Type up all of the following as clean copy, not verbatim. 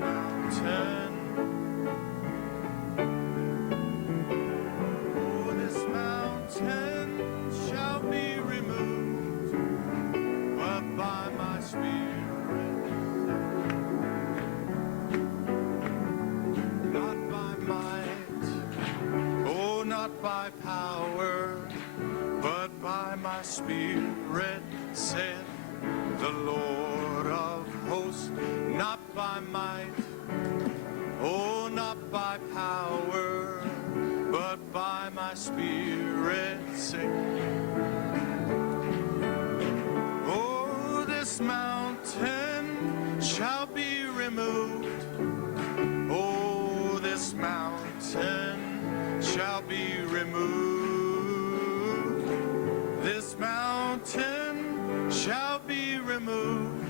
mountain. Oh, this mountain shall be removed, but by my Spirit, not by might, oh, not by power, but by my Spirit, saith the Lord of hosts. Not by might, oh, not by power, but by my Spirit, say. Oh, this mountain shall be removed. Oh, this mountain shall be removed. This mountain shall be removed.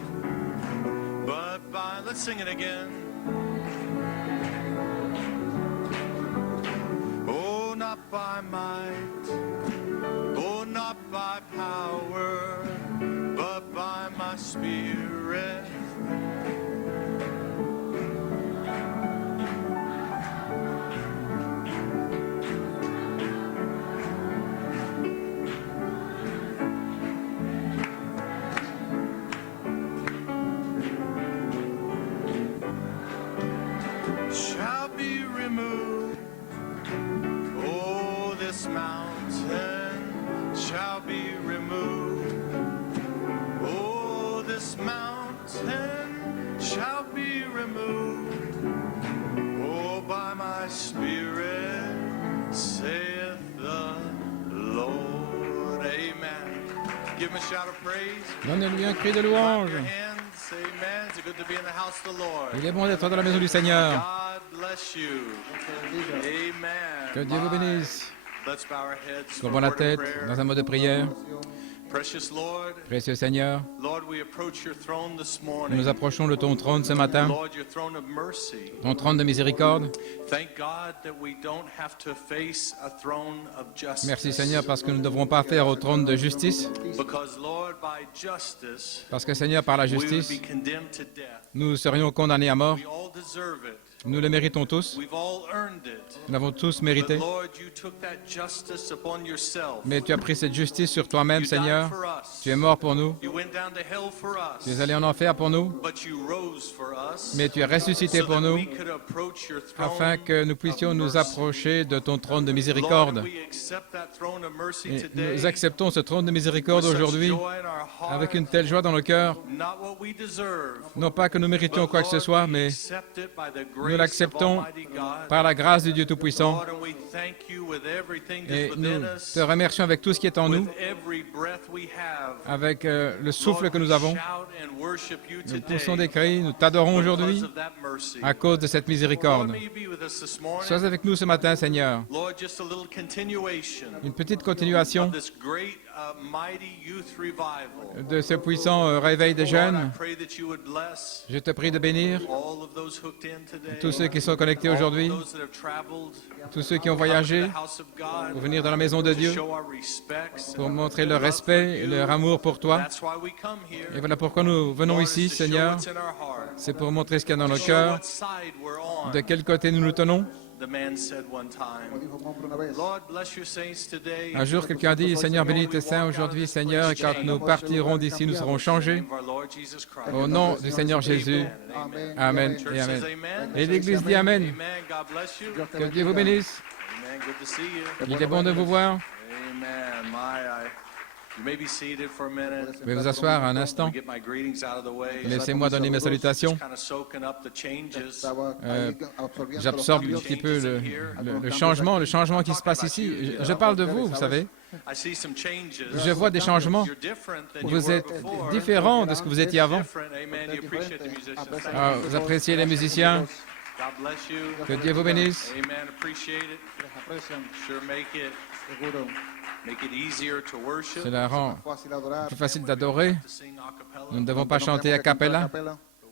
But by, let's sing it again. Oh, not by might, oh, not by power, but by my Spirit. Shall be removed. Oh, this mountain shall be removed. Oh, this mountain shall be removed. Oh, by my Spirit, saith the Lord. Amen. Give him a shout of praise. Donnez-lui un cri de Clap louange. your hands. Amen. It's good to be in the house of the Lord. Il est bon d'être dans la maison du Seigneur. God bless you. Amen. Que Dieu vous bénisse. Let's bow our heads for Courbons a la word of tête prayer. dans un mot de prière. Precious Lord, Précieux Seigneur, Lord, we approach your throne this nous morning. nous approchons de ton trône ce matin, Lord, your throne of mercy. ton trône de miséricorde. Thank God that we don't have to face a throne of justice. Merci Seigneur parce que nous ne devrons pas faire au trône de justice, Because Lord, by justice, parce que Seigneur, par la we would justice, be condemned to death. nous serions condamnés à mort. We all deserve it. Nous le méritons tous, We've all earned it. nous l'avons tous But mérité. Lord, you took that justice upon yourself. Mais tu as pris cette justice sur toi-même, You died Seigneur. for us. Tu es mort pour nous, You went down to hell for us. tu es allé en enfer pour nous, But you rose for us. mais tu es ressuscité So pour that nous, we could approach your throne afin que nous puissions of nous mercy. approcher de ton trône de Lord, miséricorde. we accept that throne of mercy Et today nous acceptons ce trône de miséricorde with such aujourd'hui joy in our heart, avec une telle joie dans le cœur, not what we deserve, non pas que nous méritions but quoi que ce Lord, soit, we mais accept it by the nous grace l'acceptons of Almighty God. par la grâce du Dieu Tout-Puissant. Lord, and we thank you with everything that's Et nous within us, te remercions avec tout ce qui est en nous, with every breath we have. avec le souffle Lord, que nous we avons. shout and worship you Nous today poussons des cris, nous t'adorons aujourd'hui because of that mercy. à cause de cette Lord, miséricorde. may you be with us this morning. Sois avec nous ce matin, Seigneur. Lord, just a little continuation Une petite continuation of this great, mighty youth revival. de ce puissant réveil des Lord, I jeunes. pray that you would bless Je te prie de bénir all of those hooked in today, tous ceux qui sont connectés all of aujourd'hui, those that have traveled, tous ceux qui ont come to voyagé the house of God, pour venir dans la maison de to Dieu, show our respects pour and montrer our leur love for respect et you. leur amour pour toi. That's why we come here. Et voilà pourquoi nous venons Lord, ici, is to show Seigneur. what's in our heart, C'est pour montrer ce qu'il y a dans to nos show cœurs, what side we're on. de quel côté nous nous tenons. The man said one time, Lord, bless your saints today. Un jour, quelqu'un dit, Seigneur, bénis tes saints aujourd'hui, Seigneur, et quand nous partirons d'ici, nous serons changés. Of our Lord Jesus Christ. Au nom du Seigneur Jésus. Amen. Amen Church et Amen. says amen. Et l'Église dit Amen. Amen. God bless you. Que Dieu vous bénisse. Amen. Good to see you. Il est bon de vous voir. Amen. You may be seated for a minute. Vous pouvez vous asseoir un instant. Get my greetings out of the way. Laissez-moi donner mes salutations. Kind of soaking up the changes. J'absorbe un petit peu le changement qui se passe ici. Je parle de vous, vous savez. I see some changes. Je vois des changements. You're different than you Vous were êtes before. différent de ce que vous étiez avant. Different. Amen. You appreciate the musicians. Thank Ah, you. vous appréciez les musiciens. God bless you. Que Dieu vous bénisse. Amen. Appreciate it. Sure make it easier to worship. Cela rend plus facile d'adorer. To sing a cappella. Nous ne devons pas chanter a cappella. But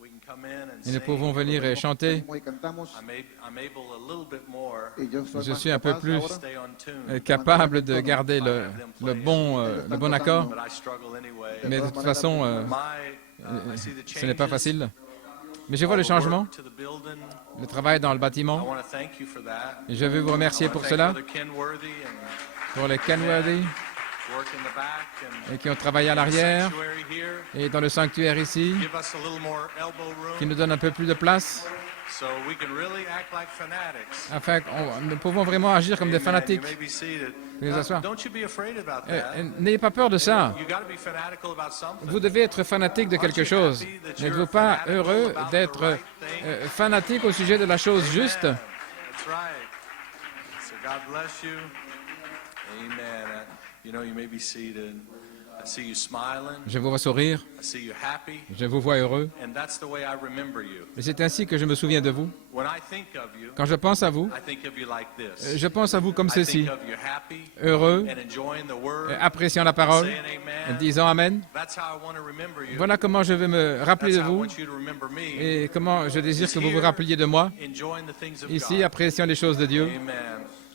we can come in and Et nous sing. pouvons venir et chanter. I'm able a little bit more Je suis un peu plus to stay on tune. capable de garder le bon accord. But I struggle anyway. Mais de toute façon, I see the ce n'est pas changes. facile. Mais je vois le all the changement, work to the building. le travail dans le I bâtiment. want to thank you for that. Et je veux vous remercier I want pour to cela, thank Brother Kenworthy and pour les Kenworthy, work in the back and et qui ont travaillé à l'arrière sanctuary here. et dans le sanctuaire ici, Give us a little more elbow qui room nous donnent un peu plus de place, so we can really act like fanatics. afin que nous pouvons vraiment agir comme des Amen. fanatiques. You may be seated. Veuillez vous asseoir. Don't you be afraid about that. N'ayez pas peur de ça. You got to be fanatical about something. Vous devez être fanatique de quelque chose. N'êtes-vous pas heureux d'être fanatique au sujet de la chose juste? That's right. So God bless you. Amen. You know, you may be seated. I see you smiling. Je vous vois sourire, I see you happy. je vous vois heureux. And that's the way I remember you. Et c'est ainsi que je me souviens de vous. When I think of you, Quand je pense à vous, I think of you like this. je pense à vous comme I ceci, think of you happy heureux, and enjoying the word. appréciant la parole, Saying amen. disant Amen. That's how I want to remember you. Voilà comment je veux me rappeler That's de how I vous want you to remember me. et comment je désire que vous vous rappeliez de moi, Enjoying the things of ici, God. appréciant les choses de Dieu. Amen.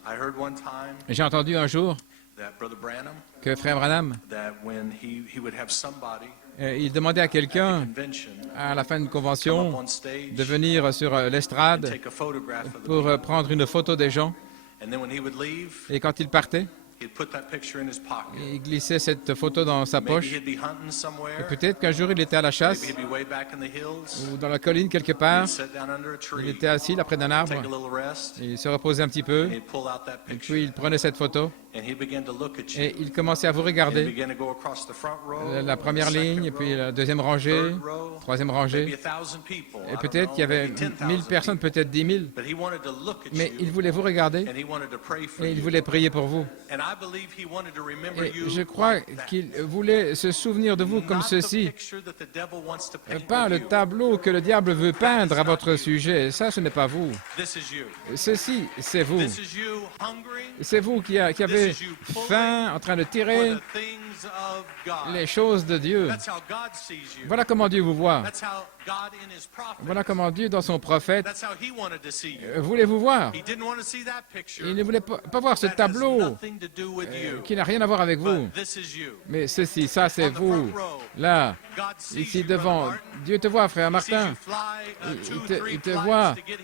I heard one time J'ai entendu un jour that Brother Branham, que Frère Branham, that when he would have somebody il demandait à at the quelqu'un, convention à la fin d'une come up convention, on stage de venir sur and l'estrade take a photograph of the pour people. prendre une photo des gens. And then when he would leave, Et quand il partait, he'd put that picture in his pocket. il glissait cette photo dans sa Maybe poche. he'd be hunting somewhere. Et peut-être qu'un jour, il était à la Maybe chasse he'd be way back in the hills. ou dans la colline quelque part. He'd sit down under a Il tree, était assis là près d'un arbre. take a little rest, Et il se reposait un petit peu. and he'd pull out that Et picture. puis, il prenait cette photo And he began to look at et you. il commençait à vous And he regarder. began to go across the front row, La première the second ligne, et puis row, la deuxième rangée, third row, troisième maybe rangée. 1,000 people. I Et don't peut-être know, qu'il y avait maybe 10,000 1000 personnes, people. peut-être 10 000. But he wanted to look at Mais il you, voulait vous regarder and he wanted to pray for et il you. voulait prier pour vous. And I believe he wanted to remember Et you je crois like that. qu'il voulait se souvenir de vous comme Not the ceci. picture that the devil wants to paint Pas of le you. tableau que le diable veut peindre à votre sujet. Ça, ce n'est pas vous. This is you. Ceci, c'est vous. This is you hungry C'est vous qui avez faim, en train de for tirer the things of God. les choses de Dieu. That's how God sees you. Voilà comment Dieu vous voit. That's how God in his prophet. Voilà comment Dieu, dans son prophète, That's how he wanted to see you. voulait vous voir. He didn't want to see that picture. Il ne voulait pas voir ce That has tableau nothing to do with you. qui n'a rien à voir avec vous. But this is you. Mais ceci, ça, c'est On the vous. front row. Là, God sees ici you, Brother devant. Martin. Dieu te voit, frère He sees you Martin. fly, Il 2, te 3 voit flights to get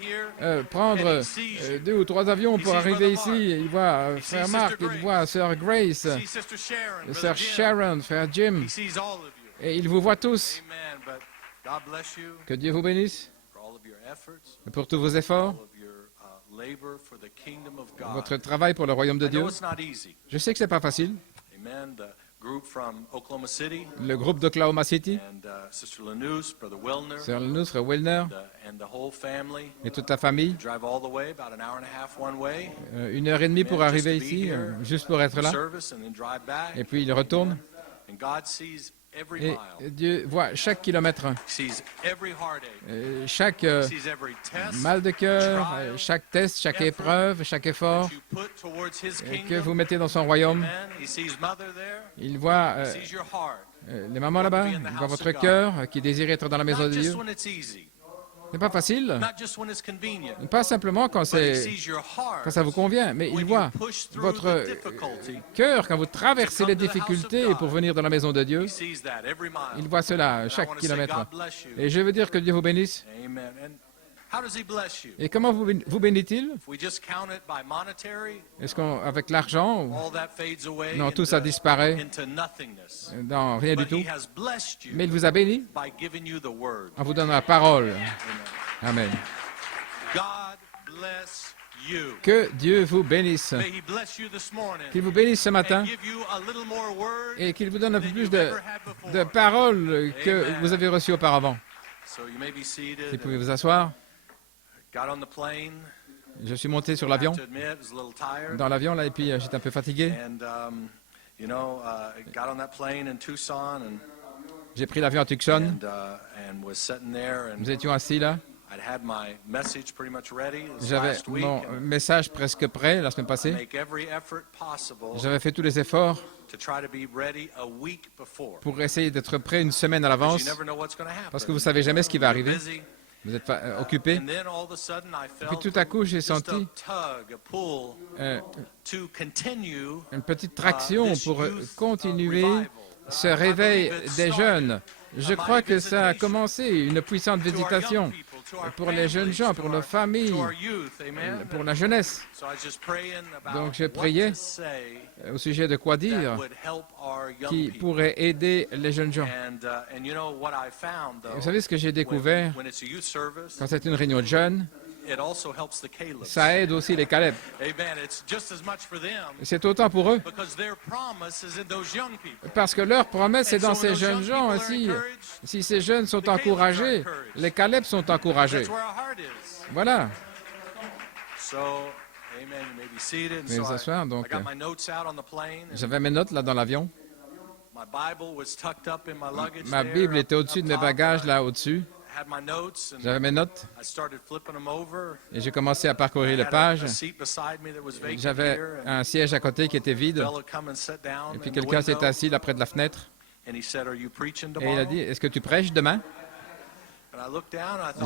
here. prendre And he sees you. 2 ou 3 avions He pour sees arriver Brother ici. Il voit He frère sees Marc, Sister il Grace. voit sœur Grace, He sees Sister Sharon, Brother sœur Jim. Sharon, frère Jim. He sees all of you. Et il vous voit tous. Amen. But God bless you Que Dieu vous bénisse for all of your efforts, pour tous vos efforts, all of your labor for the kingdom of God. votre travail pour le royaume de I know Dieu. it's not easy. Je sais que c'est pas facile. Amen. The group from Oklahoma City Le groupe d'Oklahoma City, and Sister Lanous, Brother Wilner, sœur Lenous, frère Wilner and the whole family et toute ta famille, drive all the way, about an hour and a half one way, 1h30 pour arriver ici, juste pour être là. service, and then drive back. Et puis il retourne. And God sees every Et mile. Dieu voit chaque kilomètre, He sees every heartache. chaque He sees every test mal de cœur, trial, chaque test, chaque épreuve, chaque effort that you put towards His que vous kingdom. mettez dans son royaume. Amen. He sees mother there. Il voit He sees your heart. les mamans là-bas, il voit votre cœur qui désire être dans la maison Not de just Dieu. when it's easy, C'est pas facile, not just when it's convenient, pas simplement quand but He c'est sees your heart quand ça vous convient, mais il when voit you push through votre the difficulty. cœur quand vous traversez les difficultés pour venir dans la maison de Dieu. He sees that every mile. Il voit cela And I chaque want to say, kilomètre. God bless you. Et je veux dire que Dieu vous bénisse. Amen. And how does He bless you? Et comment vous bénit-il? If we just count it by monetary, Est-ce qu'avec l'argent, all that fades away non, tout ça disparaît into nothingness. dans rien du But tout. He has blessed you Mais il vous a béni by giving you the word. en vous donnant la parole. Amen. God bless you. Que Dieu vous bénisse. May He bless you this morning Qu'il vous bénisse ce matin and give you a little more word et qu'il vous donne un peu than plus you've ever had before. de paroles que Amen. vous avez reçues auparavant. So you may be seated. Vous pouvez vous asseoir. Got on the plane. Je suis monté sur I have l'avion, to admit, I was a little tired. dans l'avion là, et puis j'étais un peu fatigué. And you know, got on that plane in Tucson J'ai pris l'avion à Tucson. and was sitting there and Nous étions assis là. I'd had my message pretty much ready this J'avais last week. mon And message presque prêt la semaine passée. make every effort possible J'avais fait tous les efforts to try to be ready a week before. pour essayer d'être prêt une semaine à Because l'avance, you never know what's going to happen. parce que vous savez jamais ce qui va You're arriver. busy. Vous êtes occupé. And then all of a sudden I Puis felt tout à coup, j'ai just a senti tug, a pull to continue une petite traction pour continuer ce réveil des jeunes Je crois que ça a commencé une puissante visitation pour les jeunes gens, pour nos familles, pour la jeunesse. Donc je priais au sujet de quoi dire qui pourrait aider les jeunes gens. Vous savez ce que j'ai découvert quand c'est une réunion de jeunes? Ça aide aussi les Caleb. C'est autant pour eux, parce que leur promesse est dans ces jeunes gens aussi. Si ces jeunes sont encouragés, les Caleb sont encouragés. Voilà. Veuillez vous asseoir. Donc, j'avais mes notes là dans l'avion. Ma Bible était au-dessus de mes bagages là au-dessus. J'avais mes notes et j'ai commencé à parcourir les pages. J'avais un siège à côté qui était vide. Et puis quelqu'un s'est assis là près de la fenêtre. Et il a dit, est-ce que tu prêches demain?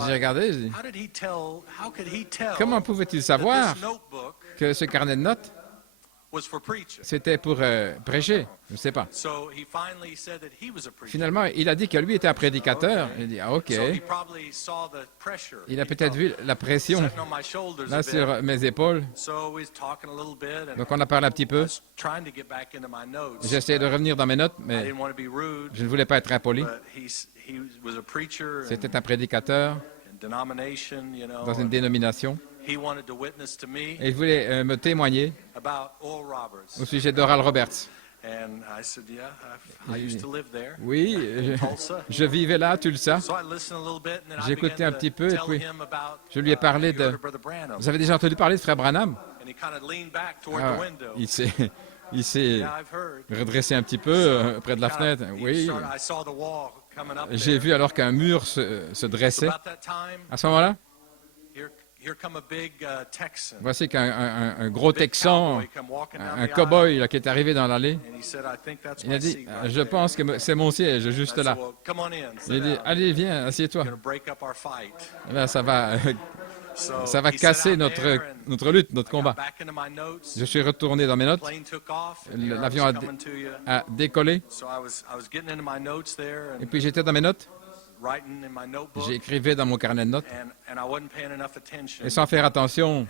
J'ai regardé, j'ai dit, comment pouvait-il savoir que ce carnet de notes, c'était pour prêcher? Je ne sais pas. Finalement, il a dit que lui était un prédicateur. Il a dit, ah, OK. Il a peut-être vu la pression là sur mes épaules. Donc on a parlé un petit peu. J'ai essayé de revenir dans mes notes, mais je ne voulais pas être impoli. C'était un prédicateur dans une dénomination. Et il voulait me témoigner au sujet d'Oral Roberts. Oui, je vivais là, tu le sais. J'ai écouté un petit peu et puis je lui ai parlé de... Vous avez déjà entendu parler de Frère Branham? Ah, il s'est redressé un petit peu près de la fenêtre. Oui, j'ai vu alors qu'un mur se dressait. À ce moment-là, voici qu'un gros Texan, un cow-boy qui est arrivé dans l'allée. Il a dit, je pense que c'est mon siège juste là. Il a dit, allez, viens, assieds-toi. Là, ça va casser notre lutte, notre combat. Je suis retourné dans mes notes. L'avion a décollé. Et puis j'étais dans mes notes. J'écrivais dans mon carnet de notes. Et sans faire attention,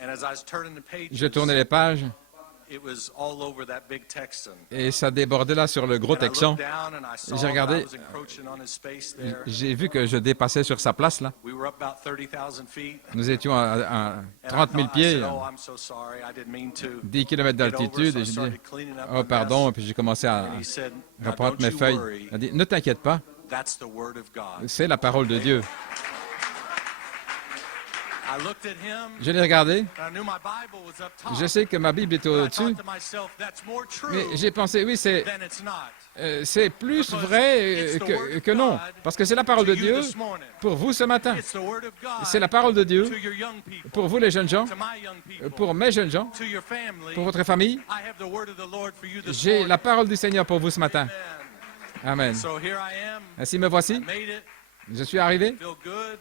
je tournais les pages. Et ça débordait là sur le gros Texan. J'ai regardé, j'ai vu que je dépassais sur sa place là. Nous étions à 30 000 pieds, 10 km d'altitude. Et j'ai dit, oh pardon, et puis j'ai commencé à reprendre mes feuilles. Il a dit, ne t'inquiète pas, c'est la parole de Dieu. Je l'ai regardé. Je sais que ma Bible était au-dessus. Mais j'ai pensé, oui, c'est plus vrai que non. Parce que c'est la parole de Dieu pour vous ce matin. C'est la parole de Dieu pour vous les jeunes gens, pour mes jeunes gens, pour votre famille. J'ai la parole du Seigneur pour vous ce matin. Amen. Ainsi me voici. Je suis arrivé.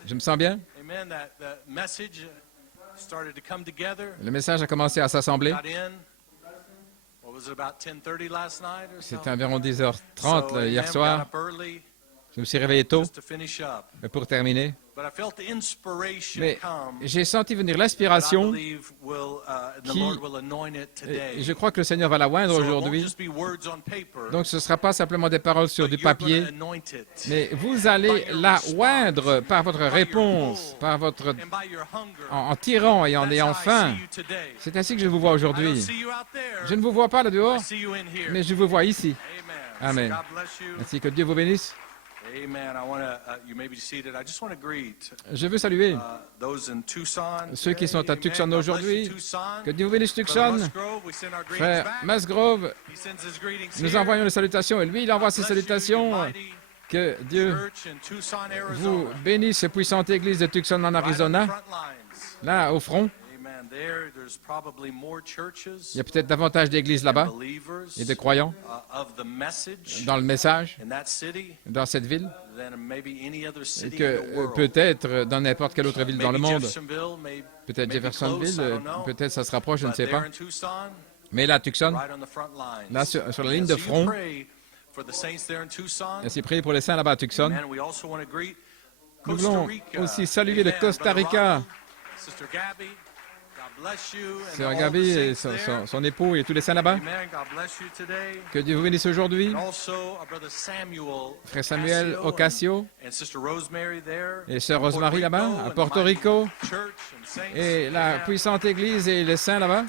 Je me sens bien. Le message a commencé à s'assembler. C'était environ 10h30 hier soir. Je me suis réveillé tôt pour terminer. Mais j'ai senti venir l'inspiration qui, je crois que le Seigneur va la oindre aujourd'hui. Donc ce ne sera pas simplement des paroles sur du papier, mais vous allez la oindre par votre réponse, en tirant et en ayant faim. C'est ainsi que je vous vois aujourd'hui. Je ne vous vois pas là dehors, mais je vous vois ici. Amen. Ainsi que Dieu vous bénisse. Je veux saluer ceux qui sont à Tucson aujourd'hui. Que Dieu vous bénisse Tucson. Frère Musgrove, nous envoyons les salutations et lui, il envoie ses salutations. Que Dieu vous bénisse, puissante église de Tucson en Arizona, là au front. Il y a peut-être davantage d'églises là-bas et de croyants dans le message dans cette ville que peut-être dans n'importe quelle autre ville dans le monde. Peut-être Jeffersonville, peut-être ça se rapproche, je ne sais pas. Mais là, Tucson, là sur la ligne de front, Ainsi, priez pour les saints là-bas à Tucson. Nous voulons aussi saluer le Costa Rica. Sœur Gabi et son époux et tous les saints là-bas. Que Dieu vous bénisse aujourd'hui. Frère Samuel Ocasio et Sœur Rosemary là-bas, à Porto Rico. Et la puissante Église et les saints là-bas.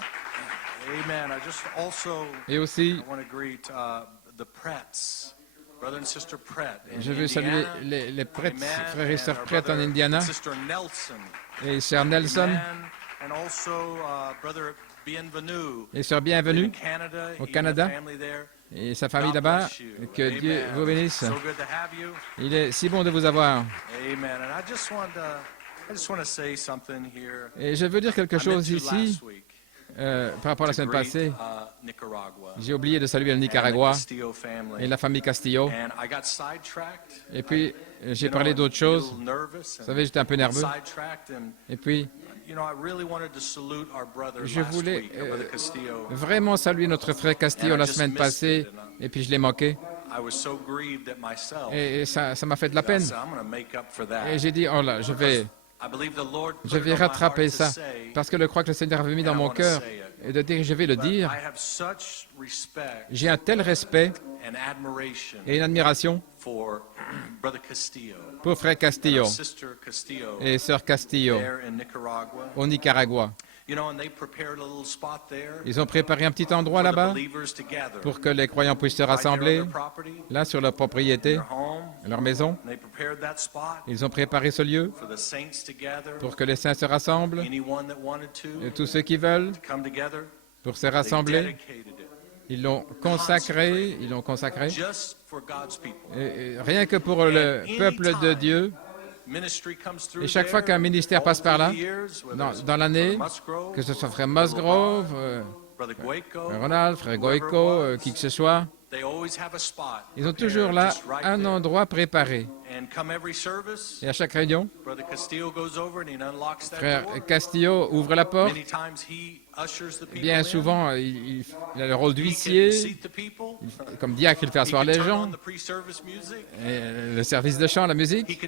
Et aussi, je veux saluer les prêtres, frères et sœurs prêtres en Indiana. Et Sœur Nelson. Et Sœur Bienvenue au Canada et sa famille là-bas. Que Dieu vous bénisse. Il est si bon de vous avoir. Et je veux dire quelque chose ici par rapport à la semaine passée. J'ai oublié de saluer le Nicaragua et la famille Castillo. Et puis, j'ai parlé d'autre chose. Vous savez, j'étais un peu nerveux. Et puis, je voulais vraiment saluer notre frère Castillo la semaine passée, et puis je l'ai manqué. Et ça m'a fait de la peine. Et j'ai dit, oh là, je vais rattraper ça, parce que je crois que le Seigneur avait mis dans mon cœur, et de dire, je vais le dire. J'ai un tel respect et une admiration pour frère Castillo et sœur Castillo au Nicaragua. Ils ont préparé un petit endroit là-bas pour que les croyants puissent se rassembler, là sur leur propriété, leur maison. Ils ont préparé ce lieu pour que les saints se rassemblent, et tous ceux qui veulent, pour se rassembler. Ils l'ont consacré, et rien que pour le peuple de Dieu. Et chaque fois qu'un ministère passe par là, dans l'année, que ce soit frère Musgrove, frère Ronald, frère Goïko, qui que ce soit, ils ont toujours là un endroit préparé. Et à chaque réunion, frère Castillo ouvre la porte. Bien souvent, il a le rôle d'huissier. Comme diacre, il fait asseoir les gens. Et le service de chant, la musique.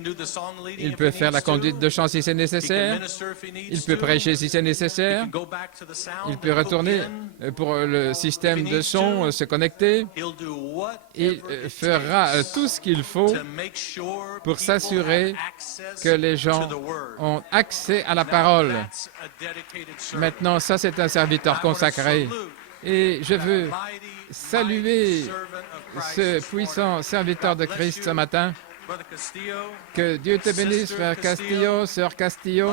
Il peut faire la conduite de chant si c'est nécessaire. Il peut prêcher si c'est nécessaire. Il peut retourner pour le système de son, se connecter. Il fera tout ce qu'il faut pour s'assurer que les gens ont accès à la parole. Maintenant, ça, c'est un serviteur consacré. Et je veux saluer ce puissant serviteur de Christ ce matin. Que Dieu te bénisse, frère Castillo, sœur Castillo.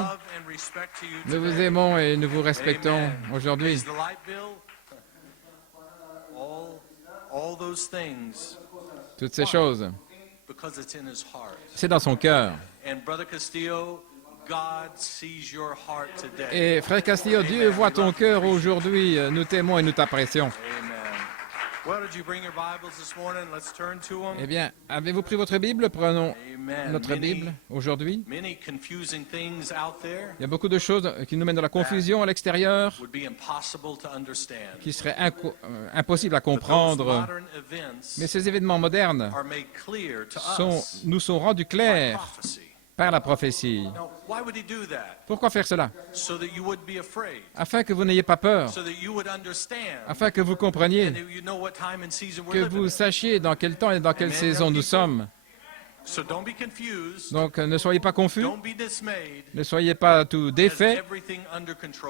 Nous vous aimons et nous vous respectons aujourd'hui. Toutes ces choses, c'est dans son cœur. Et frère Castillo, Dieu voit ton cœur aujourd'hui. Nous t'aimons et nous t'apprécions. Eh bien, avez-vous pris votre Bible? Prenons notre Bible aujourd'hui. Il y a beaucoup de choses qui nous mènent dans la confusion à l'extérieur, qui seraient impossibles à comprendre. Mais ces événements modernes nous sont rendus clairs par la prophétie. Pourquoi faire cela? Afin que vous n'ayez pas peur, afin que vous compreniez, que vous sachiez dans quel temps et dans quelle saison nous sommes. Donc ne soyez pas confus, ne soyez pas tout défaits,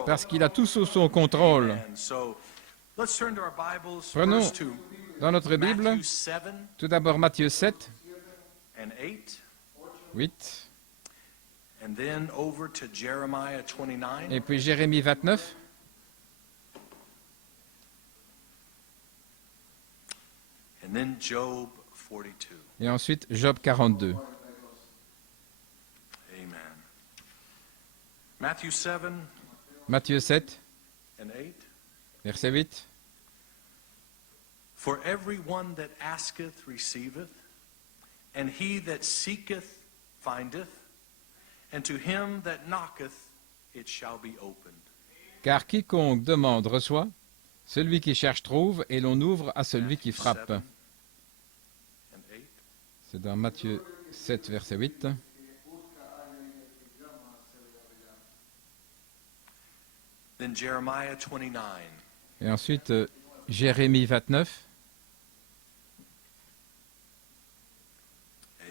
parce qu'il a tout sous son contrôle. Prenons dans notre Bible, tout d'abord Matthieu 7, 8. Et puis Jérémie 29. Et ensuite Job 42. Matthieu 7, verset 8. For everyone that asketh receiveth, and he that seeketh findeth, and to him that knocketh it shall be opened. Car quiconque demande reçoit, celui qui cherche trouve, et l'on ouvre à celui qui frappe. C'est dans Matthieu 7, verset 8. Then Jeremiah 29. Et ensuite, Jérémie 29.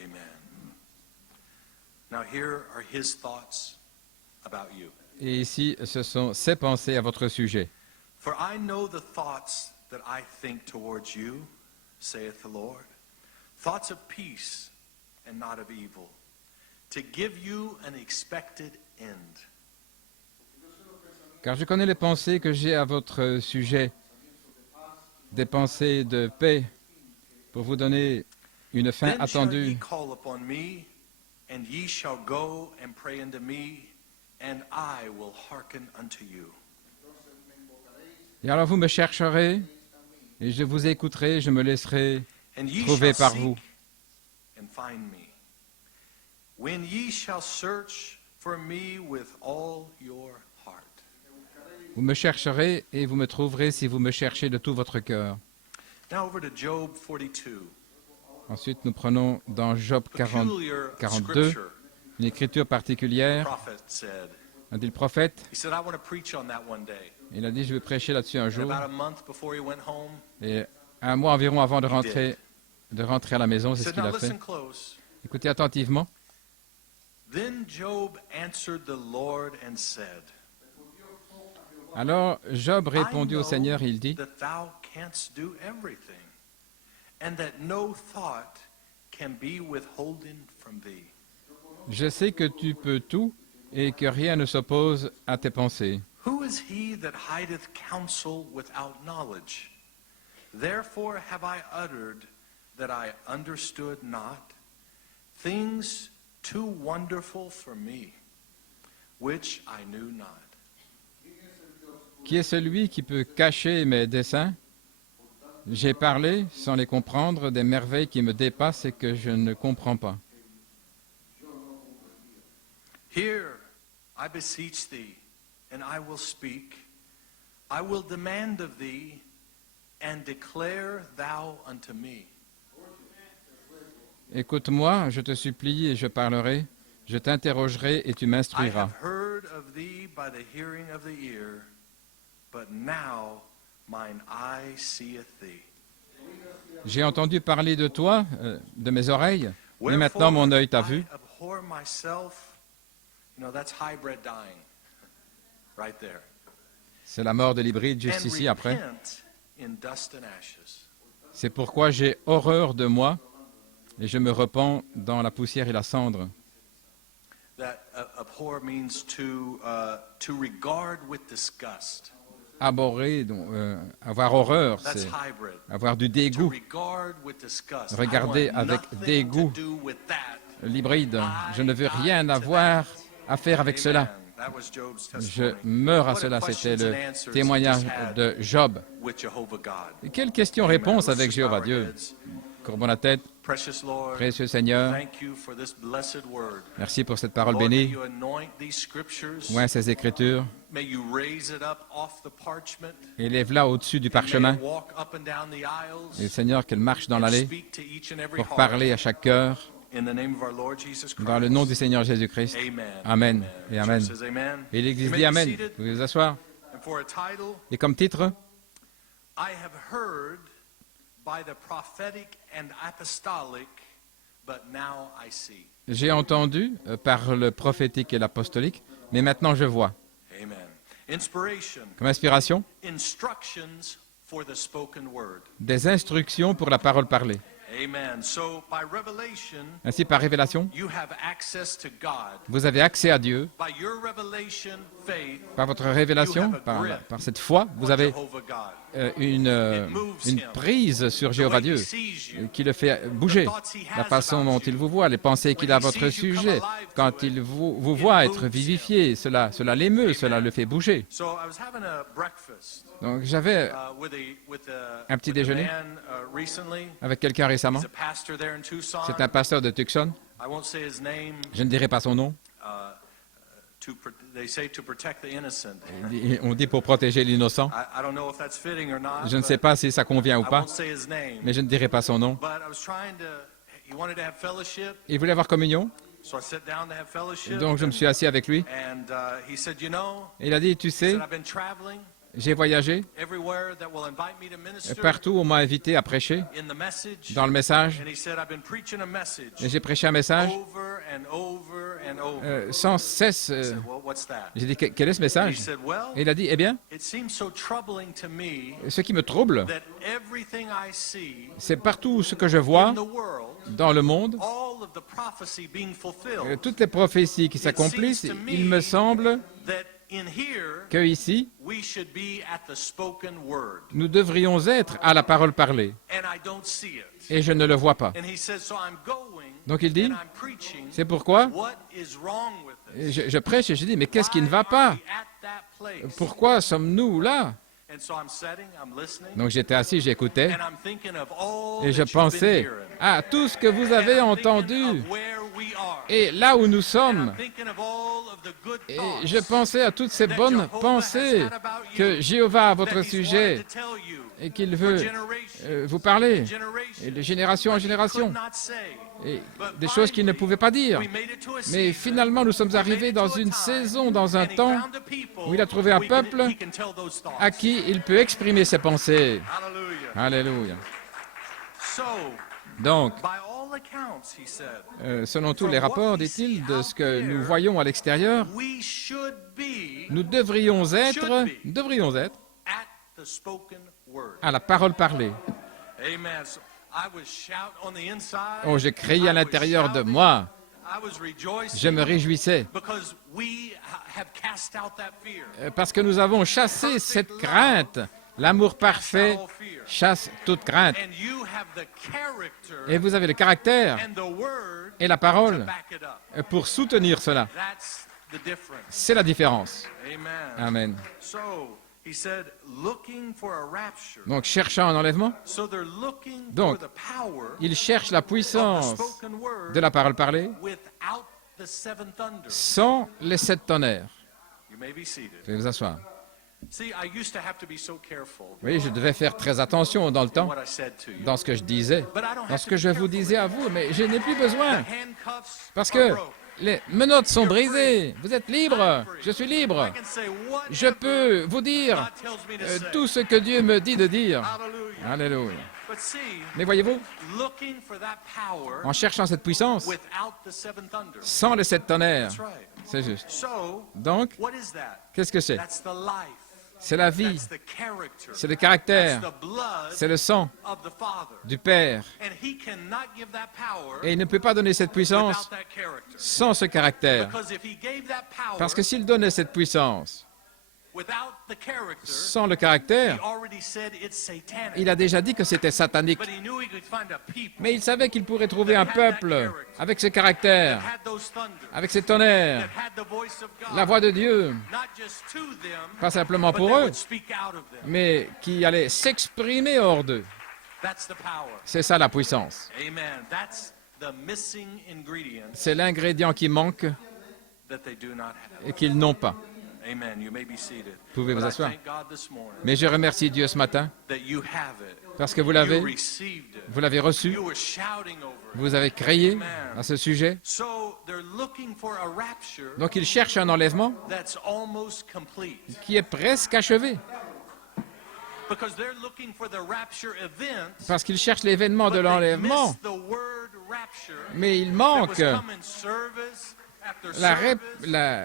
Amen. Now here are his thoughts about you. Et ici, ce sont ses pensées à votre sujet. For I know the thoughts that I think towards you, saith the Lord, thoughts of peace and not of evil, to give you an expected end. Car je connais les pensées que j'ai à votre sujet, des pensées de paix, pour vous donner une fin Then shall ye attendue. call upon me, and ye shall go and pray unto me, and I will hearken unto you. Et alors vous me chercherez, et je vous écouterai, je me laisserai And ye trouver shall par vous. seek and find me. When ye shall search for me with all your heart. Vous me chercherez et vous me trouverez si vous me cherchez de tout votre cœur. Now over to Job 42. Ensuite, nous prenons dans Job 42, Scripture, une écriture particulière. prophet said. A dit le prophète, He said, I want to preach on that one day. il a dit, je vais prêcher là-dessus un And jour. about a month before he went home, Et un mois environ avant de He rentrer à la maison, he c'est ce said, qu'il now a fait. listen close. Écoutez attentivement. Then Job answered the Lord and said, Alors Job I répondit au know Seigneur et il dit, that thou canst do everything, and that no thought can be withholden from thee. je sais que tu peux tout et que rien ne s'oppose à tes pensées. Who is he that hideth counsel without knowledge? Therefore have I uttered that I understood not, things too wonderful for me, which I knew not. Qui est celui qui peut cacher mes desseins? J'ai parlé, sans les comprendre, des merveilles qui me dépassent et que je ne comprends pas. Hear, I beseech thee, and I will speak. I will demand of thee, and declare thou unto me. Écoute-moi, je te supplie et je parlerai. Je t'interrogerai et tu I m'instruiras. have heard of thee by the hearing of the ear, but now mine eye seeth thee. J'ai entendu parler de toi, de mes oreilles, mais maintenant mon œil t'a vu. I abhor myself. You know, that's hybrid dying, right there. C'est la mort de l'hybride And juste ici après. repent in dust and ashes. C'est pourquoi j'ai horreur de moi et je me repens dans la poussière et la cendre. That abhor means to regard with disgust. Abhorrer, donc, avoir horreur, That's c'est hybrid. avoir du To dégoût. regard with disgust. Regarder I want avec nothing dégoût. to do with that. L'hybride, je ne veux rien avoir à faire avec cela. Amen. That was Job's Je testimony. meurs à What a cela. questions C'était le and answers témoignage he just had de Job. with Jehovah God. Et quelle question-réponse Amen. avec Let's just bow Jéhovah our Dieu. heads. Courbons la tête. Precious Lord, Précieux Seigneur, thank you for this blessed word. merci pour cette parole Lord, may bénie. you anoint these scriptures. Oint ces Écritures. May you raise it up off the parchment. Élève-la au-dessus du And may parchemin. it walk up and down the Et aisles Seigneur, qu'elle marche dans and l'allée speak to each and every pour heart. parler à chaque cœur. In the name of our Lord Jesus Christ. Dans le nom du Seigneur Jésus-Christ. Amen. Amen et The Amen. church says amen. Et l'Église You may dit be Amen. seated. Vous pouvez vous asseoir. And for a title, Et comme titre, I have heard by the prophetic and apostolic, but now I see. j'ai entendu par le prophétique et l'apostolique, mais maintenant je vois. Amen. Inspiration, Comme inspiration, instructions for the spoken word. des instructions pour la parole parlée. Amen. So by revelation, Ainsi, par révélation, you have access to God. vous avez accès à Dieu. By your revelation, faith, Par votre révélation, par cette foi, vous on avez Jehovah God. une prise sur Jéhovah Dieu qui le fait bouger. La façon dont il vous voit, les pensées qu'il a à votre sujet, quand il vous voit être vivifié, cela l'émeut, cela le fait bouger. So I was having a breakfast Donc j'avais with un petit a déjeuner man recently. avec quelqu'un récemment. He's a pastor there in Tucson. C'est un pasteur de Tucson. I won't say his name. Je ne dirai pas son nom. They say to protect the innocent. On dit pour protéger l'innocent. I don't know if that's fitting or not. Je ne sais pas si ça convient ou I pas, won't say his name. mais je ne dirai pas son nom. But I was trying to. Il voulait avoir communion. Donc je me suis assis avec lui. Et il a dit, tu sais, j'ai voyagé. Partout, on m'a invité à prêcher dans le message. Et j'ai prêché un message sans cesse. J'ai dit, quel est ce message? Et il a dit, eh bien, ce qui me trouble, c'est partout ce que je vois dans le monde, toutes les prophéties qui s'accomplissent, il me semble qu'ici, nous devrions être à la parole parlée. Et je ne le vois pas. Donc il dit, c'est pourquoi je prêche et je dis, mais qu'est-ce qui ne va pas? Pourquoi sommes-nous là? Donc j'étais assis, j'écoutais, et je pensais à tout ce que vous avez entendu, et là où nous sommes. Et je pensais à toutes ces bonnes pensées que Jéhovah a à votre sujet, et qu'il veut vous parler, et de génération en génération, et des choses qu'il ne pouvait pas dire. Mais finalement, nous sommes arrivés dans une saison, dans un temps, où il a trouvé un peuple à qui il peut exprimer ses pensées. Alléluia. Donc, selon tous les rapports, dit-il, de ce que nous voyons à l'extérieur, nous devrions être à la parole parlée. Oh, je criais à l'intérieur de moi. Je me réjouissais parce que nous avons chassé cette crainte. L'amour parfait chasse toute crainte. Et vous avez le caractère et la parole pour soutenir cela. C'est la différence. Amen. Donc, cherchant un enlèvement, donc, ils cherchent la puissance de la parole parlée sans les 7 tonnerres. Veuillez vous asseoir. Oui, je devais faire très attention dans le temps, dans ce que je disais, dans ce que je vous disais à vous, mais je n'ai plus besoin, parce que les menottes sont brisées. Vous êtes libre. Je suis libre. Je peux vous dire tout ce que Dieu me dit de dire. Alléluia. Mais voyez-vous, en cherchant cette puissance, sans les 7 tonnerres, c'est juste. Donc, qu'est-ce que c'est? C'est la vie, c'est le caractère, c'est le sang du Père. Et il ne peut pas donner cette puissance sans ce caractère. Parce que s'il donnait cette puissance sans le caractère, il a déjà dit que c'était satanique. Mais il savait qu'il pourrait trouver un peuple avec ce caractère, avec ces tonnerres, la voix de Dieu, pas simplement pour eux, mais qui allait s'exprimer hors d'eux. C'est ça la puissance. C'est l'ingrédient qui manque et qu'ils n'ont pas. Vous pouvez vous asseoir. Mais je remercie Dieu ce matin parce que vous l'avez reçu, vous avez crié à ce sujet. Donc ils cherchent un enlèvement qui est presque achevé. Parce qu'ils cherchent l'événement de l'enlèvement, mais il manque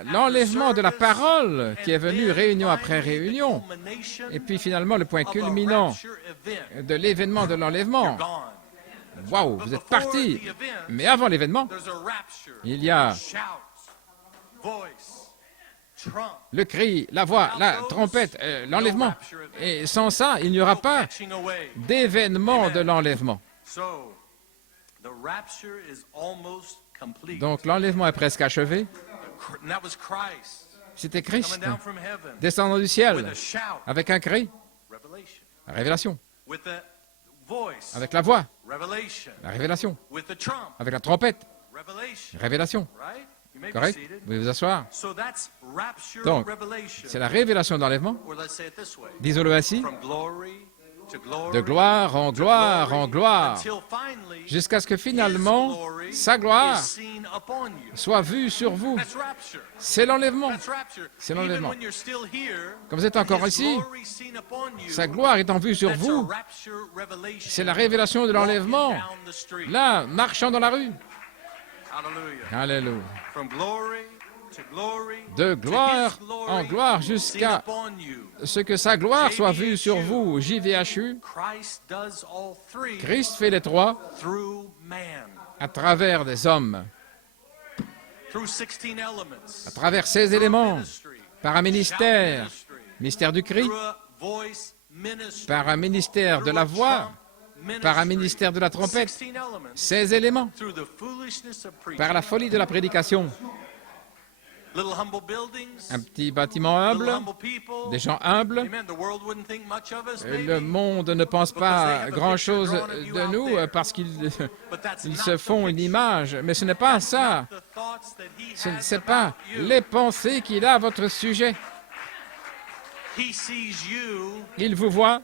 l'enlèvement de la parole qui est venu réunion après réunion. Et puis finalement, le point culminant de l'événement de l'enlèvement. Waouh, vous êtes partis. Mais avant l'événement, il y a le cri, la voix, la trompette, l'enlèvement. Et sans ça, il n'y aura pas d'événement de l'enlèvement. Donc l'enlèvement est presque achevé. C'était Christ descendant du ciel avec un cri, la révélation, avec la voix, la révélation, avec la trompette, révélation. Correct? Vous pouvez vous asseoir. Donc, c'est la révélation d'enlèvement. Disons-le ainsi. de gloire en gloire en gloire, jusqu'à ce que finalement, sa gloire soit vue sur vous. C'est l'enlèvement. C'est l'enlèvement. Quand vous êtes encore ici, sa gloire étant vue sur vous, c'est la révélation de l'enlèvement. Là, marchant dans la rue. Alléluia. De gloire en gloire jusqu'à ce que sa gloire soit vue sur vous, JVHU. Christ fait les trois à travers des hommes, à travers 16 éléments, par un ministère, ministère du cri, par un ministère de la voix, par un ministère de la trompette, 16 éléments, par la folie de la prédication. Un petit bâtiment humble, des gens humbles. Le monde ne pense pas grand-chose de nous parce qu'ils se font une image, mais ce n'est pas ça. Ce n'est pas les pensées qu'il a à votre sujet. Il vous voit,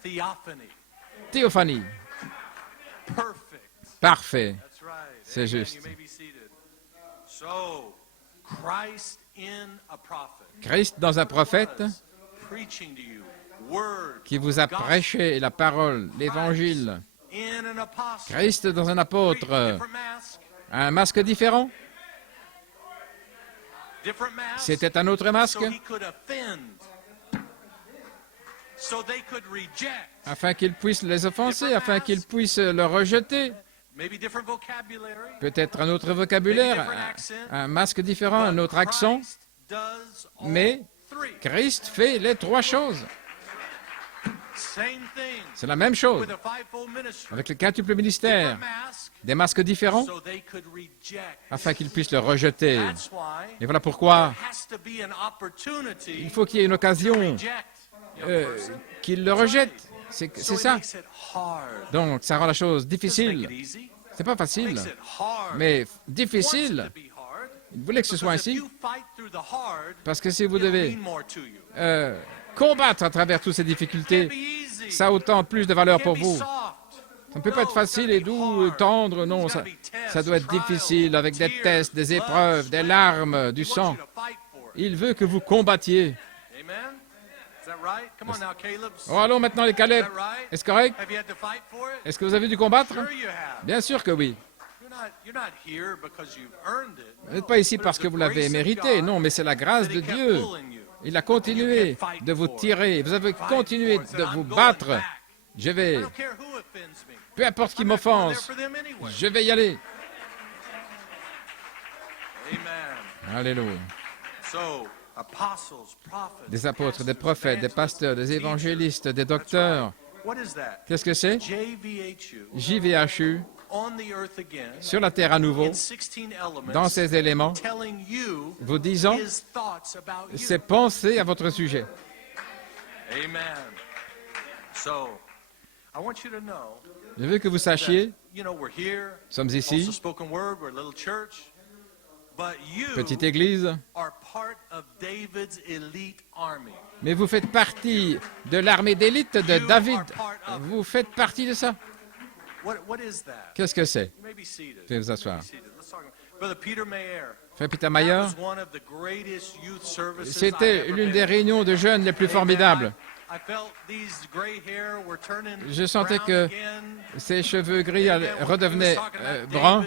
théophanie. Parfait. C'est juste. Christ dans un prophète qui vous a prêché la parole, l'évangile. Christ dans un apôtre, un masque différent. C'était un autre masque afin qu'il puisse les offenser, afin qu'il puisse le rejeter. Peut-être un autre vocabulaire, un masque différent, un autre accent, mais Christ fait les trois choses. C'est la même chose avec le quintuple ministère, des masques différents, afin qu'ils puissent le rejeter. Et voilà pourquoi il faut qu'il y ait une occasion qu'ils le rejettent. C'est ça. Donc, ça rend la chose difficile. C'est pas facile, mais difficile. Il voulait que ce soit ainsi, parce que si vous devez combattre à travers toutes ces difficultés, ça a autant plus de valeur pour vous. Ça ne peut pas être facile et doux, tendre, non, ça doit être difficile, avec des tests, des épreuves, des larmes, du sang. Il veut que vous combattiez. Oh, allons maintenant les Caleb. Est-ce correct? Est-ce que vous avez dû combattre? Bien sûr que oui. Vous n'êtes pas ici parce que vous l'avez mérité, non, mais c'est la grâce de Dieu. Il a continué de vous tirer, vous avez continué de vous battre. Je vais, peu importe qui m'offense, je vais y aller. Alléluia. Des apôtres, des prophètes, des pasteurs, des évangélistes, des docteurs. Qu'est-ce que c'est? JVHU, sur la terre à nouveau, dans ces éléments, vous disant ses pensées à votre sujet. Je veux que vous sachiez, nous sommes ici, petite église, mais vous faites partie de l'armée d'élite de David. Vous faites partie de ça. Qu'est-ce que c'est? Veuillez vous asseoir. Frère Peter Mayer, c'était l'une des réunions de jeunes les plus formidables. Je sentais que ses cheveux gris redevenaient bruns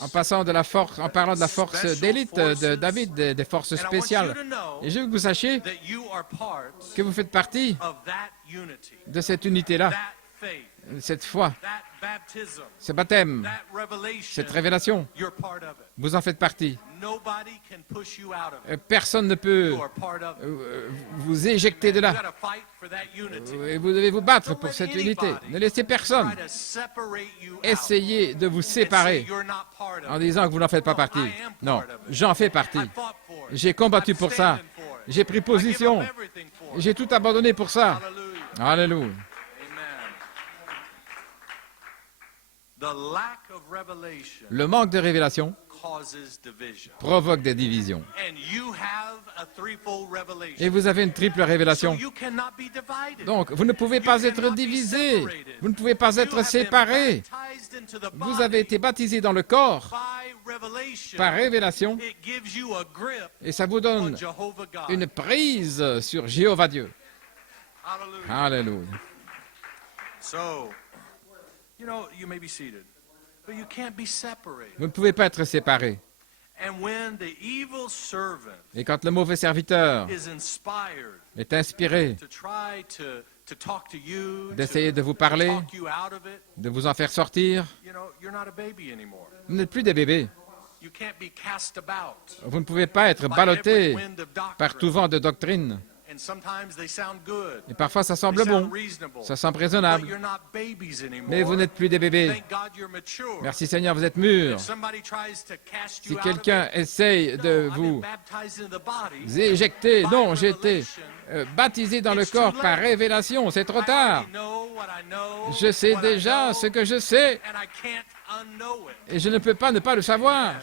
en passant de la force, en parlant de la force d'élite de David, des forces spéciales. Et je veux que vous sachiez que vous faites partie de cette unité-là, cette foi, ce baptême, cette révélation. Vous en faites partie. Personne ne peut vous éjecter de là. Et vous devez vous battre pour cette unité. Ne laissez personne essayer de vous séparer en disant que vous n'en faites pas partie. Non, j'en fais partie. J'ai combattu pour ça. J'ai pris position. J'ai tout abandonné pour ça. Alléluia. Le manque de révélation provoque des divisions. Et vous avez une triple révélation. Donc, vous ne pouvez pas être divisé. Vous ne pouvez pas être séparé. Vous avez été baptisé dans le corps par révélation. Et ça vous donne une prise sur Jéhovah Dieu. Alléluia. Vous ne pouvez pas être séparés. Et quand le mauvais serviteur est inspiré d'essayer de vous parler, de vous en faire sortir, vous n'êtes plus des bébés. Vous ne pouvez pas être ballotté par tout vent de doctrine. Et parfois, ça semble bon, ça semble raisonnable. Mais vous n'êtes plus des bébés. Merci Seigneur, vous êtes mûrs. Si quelqu'un essaye de vous éjecter, non, j'ai été baptisé dans le corps par révélation, c'est trop tard. Je sais déjà ce que je sais et je ne peux pas ne pas le savoir.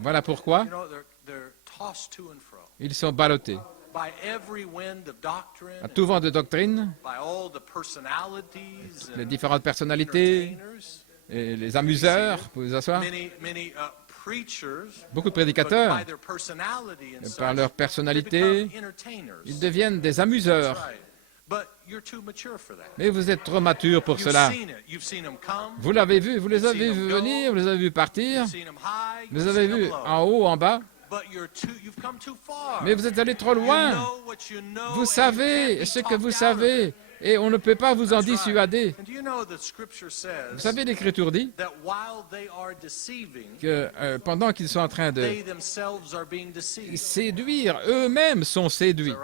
Voilà pourquoi ils sont ballottés à tout vent de doctrine, les différentes personnalités, et les amuseurs, vous pouvez vous asseoir. Beaucoup de prédicateurs, par leur personnalité, ils deviennent des amuseurs. Mais vous êtes trop mature pour cela. Vous l'avez vu, vous les avez vus venir, vous les avez vus partir, vous les avez vus en haut, en bas. Mais vous êtes allé trop loin. Vous savez ce que vous savez et on ne peut pas vous en dissuader. Vous savez, l'Écriture dit que pendant qu'ils sont en train de séduire, eux-mêmes sont séduits.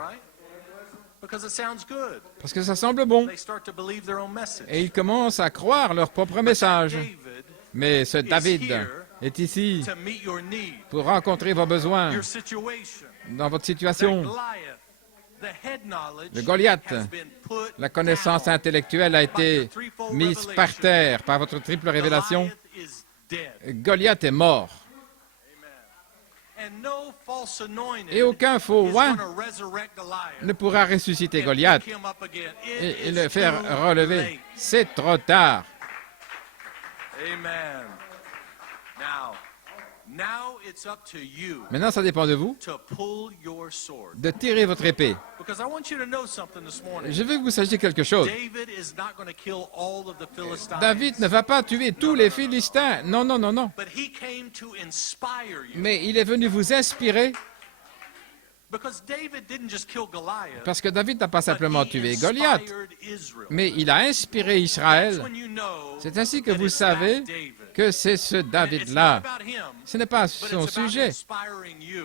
Parce que ça semble bon. Et ils commencent à croire leur propre message. Mais ce David est ici pour rencontrer vos besoins dans votre situation. Le Goliath, la connaissance intellectuelle a été mise par terre par votre triple révélation. Goliath est mort. Et aucun faux oint ne pourra ressusciter Goliath et le faire relever. C'est trop tard. Maintenant, ça dépend de vous de tirer votre épée. Je veux que vous sachiez quelque chose. David ne va pas tuer tous les Philistins. Non, non, non, non. Mais il est venu vous inspirer. Parce que David n'a pas simplement tué Goliath, mais il a inspiré Israël. C'est ainsi que vous savez que c'est ce David-là. Ce n'est pas son sujet,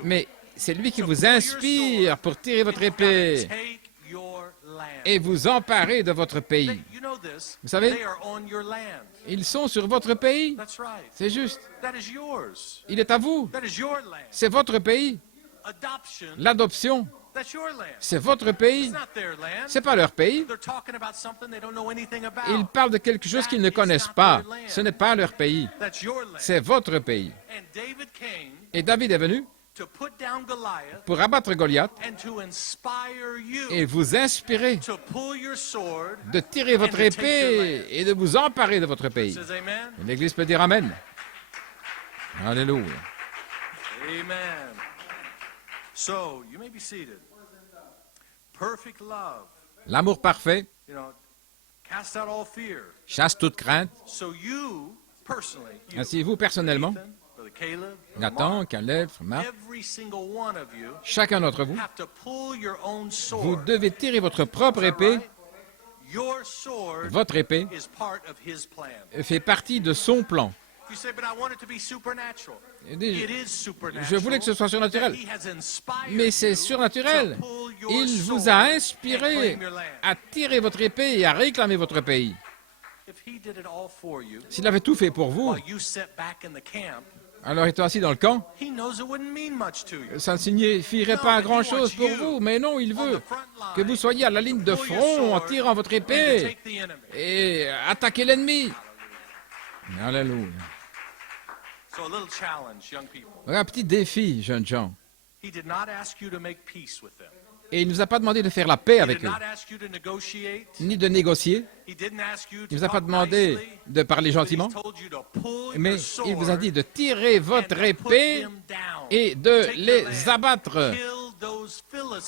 mais c'est lui qui vous inspire pour tirer votre épée et vous emparer de votre pays. Vous savez, ils sont sur votre pays. C'est juste. Il est à vous. C'est votre pays. L'adoption, c'est votre pays. Ce n'est pas leur pays. Ils parlent de quelque chose qu'ils ne connaissent pas. Ce n'est pas leur pays. C'est votre pays. Et David est venu pour abattre Goliath et vous inspirer de tirer votre épée et de vous emparer de votre pays. L'Église peut dire Amen. Alléluia. Amen. So, you may be seated. Perfect love. L'amour parfait Cast out all fear. Chasse toute crainte. So you, personally, Ainsi, vous, personnellement, Brother Caleb, Nathan, Caleb, Marc, every single one of you chacun d'entre vous, have to pull your own sword. vous devez tirer votre propre épée. Your sword Votre épée is part of his plan. fait partie de son plan. You say, but I want it to be supernatural. It is supernatural. Je voulais que ce soit surnaturel. He has inspired Mais c'est you surnaturel. to pull your Il vous sword a and inspiré claim your land. à tirer votre épée et à réclamer votre pays. If he did it all for you, S'il avait tout fait pour vous, while you sat back in the camp, Alors étant assis dans le camp, ça ne signifierait pas grand-chose pour vous, mais non, il veut que vous soyez à la ligne de front en tirant votre épée et attaquer l'ennemi. Alléluia. Un petit défi, jeunes gens. Et il ne nous a pas demandé de faire la paix avec eux, ni de négocier. Il ne vous a pas demandé de parler gentiment, mais il vous a dit de tirer votre épée et de les abattre.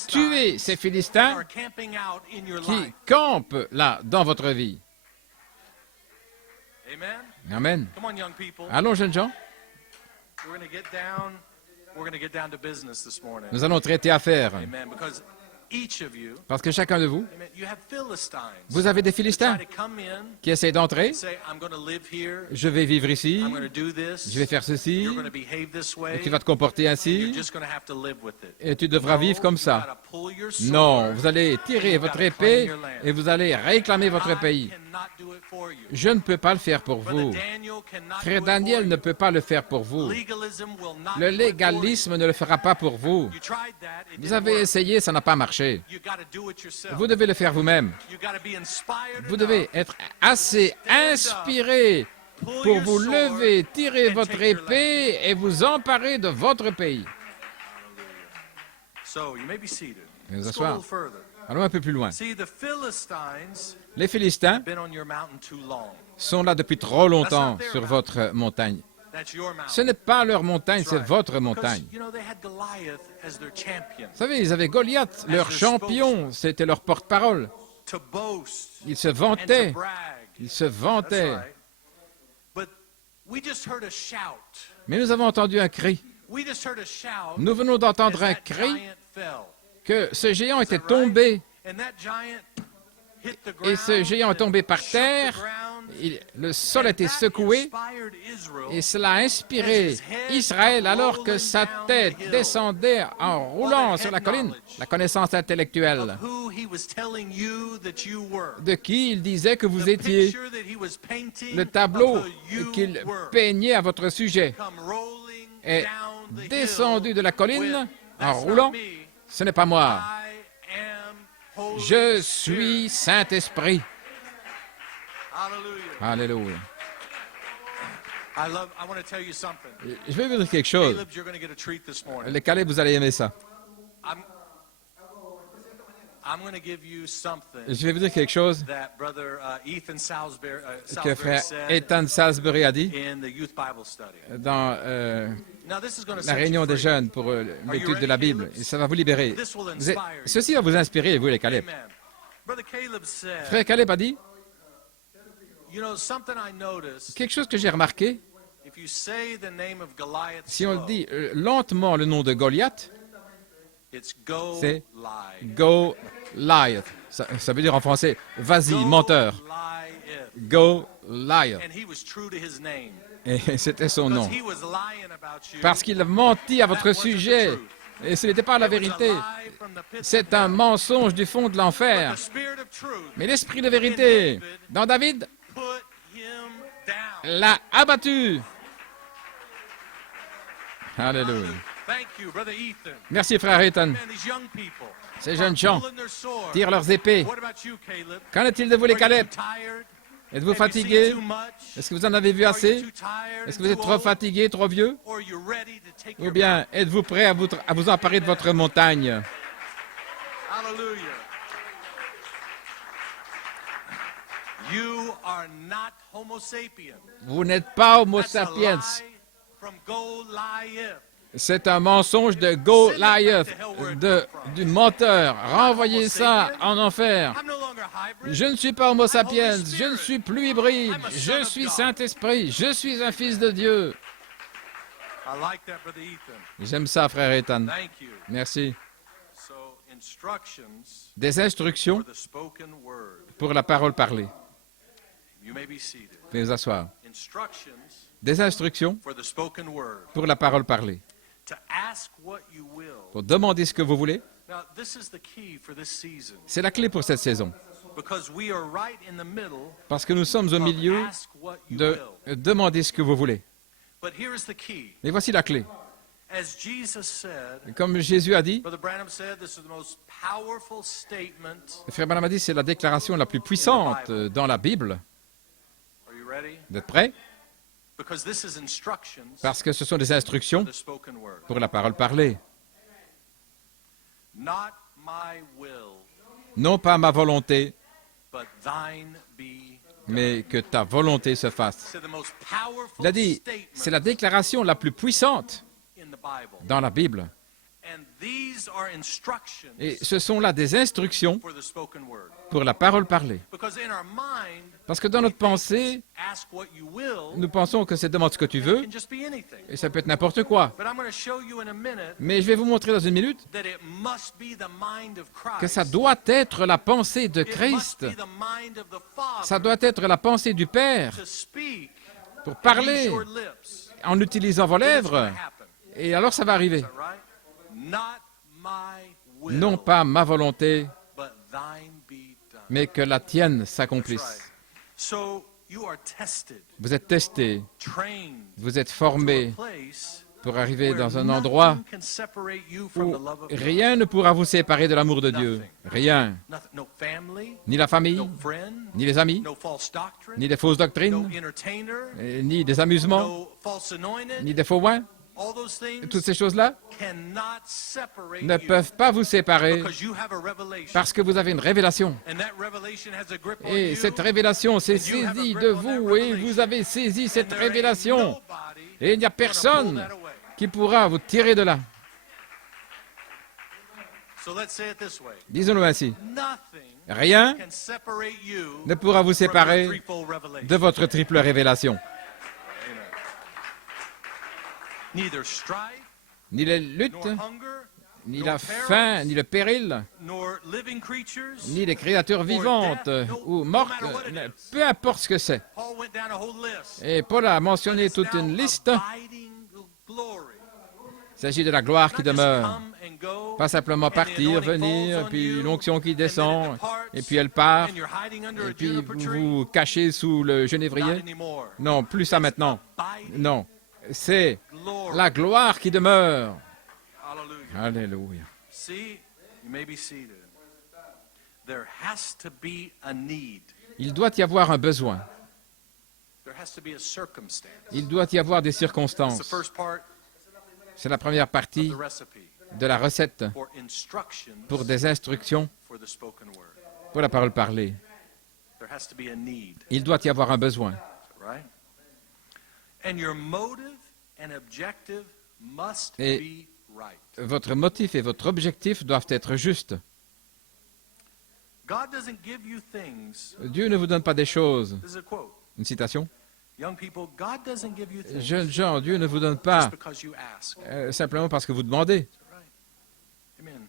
Tuer ces Philistins qui campent là dans votre vie. Amen. Allons, jeunes gens. Nous allons traiter affaires. Parce que chacun de vous, vous avez des Philistins qui essaient d'entrer. Je vais vivre ici, je vais faire ceci, et tu vas te comporter ainsi, et tu devras vivre comme ça. Non, vous allez tirer votre épée et vous allez réclamer votre pays. Je ne peux pas le faire pour vous. Frère Daniel ne peut pas le faire pour vous. Le légalisme ne le fera pas pour vous. Vous avez essayé, ça n'a pas marché. Vous devez le faire vous-même. Vous devez être assez inspiré pour vous lever, tirer votre épée et vous emparer de votre pays. Veuillez vous asseoir. Allons un peu plus loin. Les Philistins sont là depuis trop longtemps sur votre montagne. Ce n'est pas leur montagne, c'est votre montagne. Vous savez, ils avaient Goliath, leur champion, c'était leur porte-parole. Ils se vantaient, Mais nous avons entendu un cri. Nous venons d'entendre un cri que ce géant était tombé. Et ce géant est tombé par terre. Le sol a été secoué et cela a inspiré Israël alors que sa tête descendait en roulant sur la colline, la connaissance intellectuelle de qui il disait que vous étiez, le tableau qu'il peignait à votre sujet est descendu de la colline en roulant. Ce n'est pas moi. Je suis Saint-Esprit. Alléluia. Je vais vous dire quelque chose. Les Caleb, vous allez aimer ça. Je vais vous dire quelque chose que frère Ethan Salisbury a dit dans la réunion des jeunes pour l'étude de la Bible. Et ça va vous libérer. Ceci va vous inspirer, vous les Caleb. Frère Caleb a dit quelque chose que j'ai remarqué. Si on dit lentement le nom de Goliath, c'est Goliath. Ça veut dire en français, vas-y, menteur. Goliath. Et c'était son nom. Parce qu'il a menti à votre sujet. Et ce n'était pas la vérité. C'est un mensonge du fond de l'enfer. Mais l'esprit de vérité, dans David, l'a abattu. Alléluia. Merci, frère Ethan. Ces jeunes gens tirent leurs épées. Qu'en est-il de vous, les Caleb? Êtes-vous fatigué? Est-ce que vous en avez vu assez? Est-ce que vous êtes trop fatigué, trop vieux? Ou bien êtes-vous prêt à vous emparer de votre montagne? Vous n'êtes pas Homo sapiens. C'est un mensonge de Goliath, du menteur. Renvoyez ça en enfer. Je ne suis pas Homo sapiens, je ne suis plus hybride, je suis Saint-Esprit, je suis un fils de Dieu. J'aime ça, frère Ethan. Merci. Des instructions pour la parole parlée. Veuillez vous asseoir. Des instructions pour la parole parlée. Pour demander ce que vous voulez. C'est la clé pour cette saison. Parce que nous sommes au milieu de demander ce que vous voulez. Mais voici la clé. As Jesus said, Comme Jésus a dit, Brother Branham said, this is the most powerful statement. Frère Branham a dit, c'est la déclaration la plus puissante dans la Bible. Are you ready? Vous êtes prêts? Because this is instructions Parce que ce sont des instructions for the spoken word. pour la parole parlée. Not my will, Non pas ma volonté, but thine be. mais que ta volonté se fasse. C'est the most powerful Il a dit, c'est la déclaration la plus puissante in the Bible. dans la Bible. And these are instructions Et ce sont là des instructions for the spoken word. pour la parole parlée. Because in our mind, Parce que dans notre pensée, ask what you will, nous pensons que c'est demande ce que tu veux, it can just be anything. et ça peut être n'importe quoi. But I'm going to show you in a minute Mais je vais vous montrer dans une minute that it must be the mind of Christ. que ça doit être la pensée de It must Christ. be the mind of the Father Ça doit être la pensée du Père to speak pour and use parler your lips. en utilisant vos Then it's lèvres. gonna happen. Et alors ça va arriver. Is that right? Not my will, Non pas ma volonté, but thine be done. mais que la tienne That's s'accomplisse. right. So you are tested, Vous êtes testés, trained vous êtes to a formés place pour arriver where dans un endroit nothing can separate you from où the love of God. rien ne pourra vous séparer de l'amour de Dieu. Rien. Nothing, no family, Ni la famille, no friend, ni les amis, no false doctrine, ni des fausses no doctrines, entertainer, ni des amusements, no false anointed. ni des faux oins. All those things Toutes ces choses-là cannot separate ne you peuvent pas vous séparer because you have a revelation. parce que vous avez une révélation. And that revelation has a grip on Et you. cette révélation s'est saisie de vous et vous avez saisi cette And there ain't révélation. nobody Et il n'y a gonna pull personne that away. qui pourra vous tirer de là. So let's say it this way. Disons-le ainsi. Nothing Rien can separate you ne pourra vous from your séparer threefold revelation. de votre triple révélation. Neither strife, Ni les luttes, nor hunger, ni la faim, ni le péril, nor living creatures. ni les créatures vivantes ou mortes, peu importe ce que c'est. Paul went down a whole list. Et Paul a mentionné It's toute now une liste. abiding glory. Il s'agit de la gloire qui Not just demeure. come and go, Pas simplement and the partir, anointing venir, falls on puis you, l'onction qui and then it descend, departs, et puis elle part, and you're hiding under et a puis juniper vous tree. vous cachez sous le Not genévrier. anymore. Non, plus ça maintenant. Abiding Non, c'est glory. la gloire qui demeure. Hallelujah. Alléluia. See, you may be seated. There has to be a need. Il doit y avoir un besoin. There has to be a circumstance. Il doit y avoir des That's the circonstances. first part C'est la première of partie the recipe de la recette for instructions pour des instructions for the spoken word. pour la parole parlée. There has to be a need, Il doit y avoir un besoin. right? And your motive and objective must Et be right. votre motif et votre objectif doivent être justes. God doesn't give you things. Dieu ne vous donne pas des choses. This is a quote. Une citation. Young people, God doesn't give you things Jeunes gens, Dieu ne vous donne just pas because you ask. simplement parce que vous demandez. Right? Amen.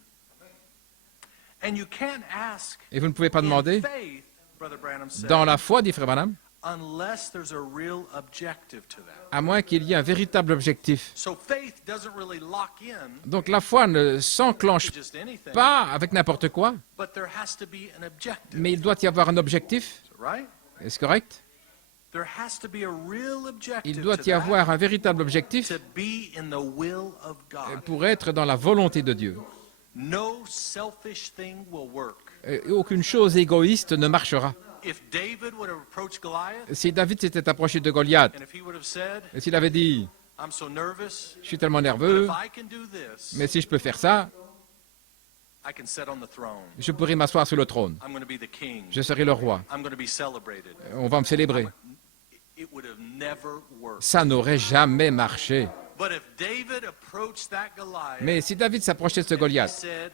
And you can't ask Et vous ne pouvez pas in demander faith, Brother Branham said, dans la foi, dit Frère Branham, unless there's a real objective to that. à moins qu'il y ait un véritable objectif. So faith doesn't really lock in Donc la foi ne s'enclenche to just anything, pas avec n'importe quoi, but there has to be an objective, mais il doit y avoir un objectif. right? Est-ce correct? There has to be a real objective Il doit to y avoir that un véritable objectif to be in the will of God. pour être dans la volonté de Dieu. No selfish thing will work. Et aucune chose égoïste ne marchera. If David would have approached Goliath Si David s'était approché de Goliath, and if he would have said, et s'il avait dit, I'm so nervous, je suis tellement but nerveux, if I can do this, mais si je peux faire ça, I can sit on the throne. je pourrai m'asseoir sur le trône. I'm going to be the king. Je serai le roi. I'm going to be celebrated. On va me célébrer. It would have never worked. Ça n'aurait jamais marché. But if David approached that Goliath, Mais si David s'approchait de ce he Goliath said,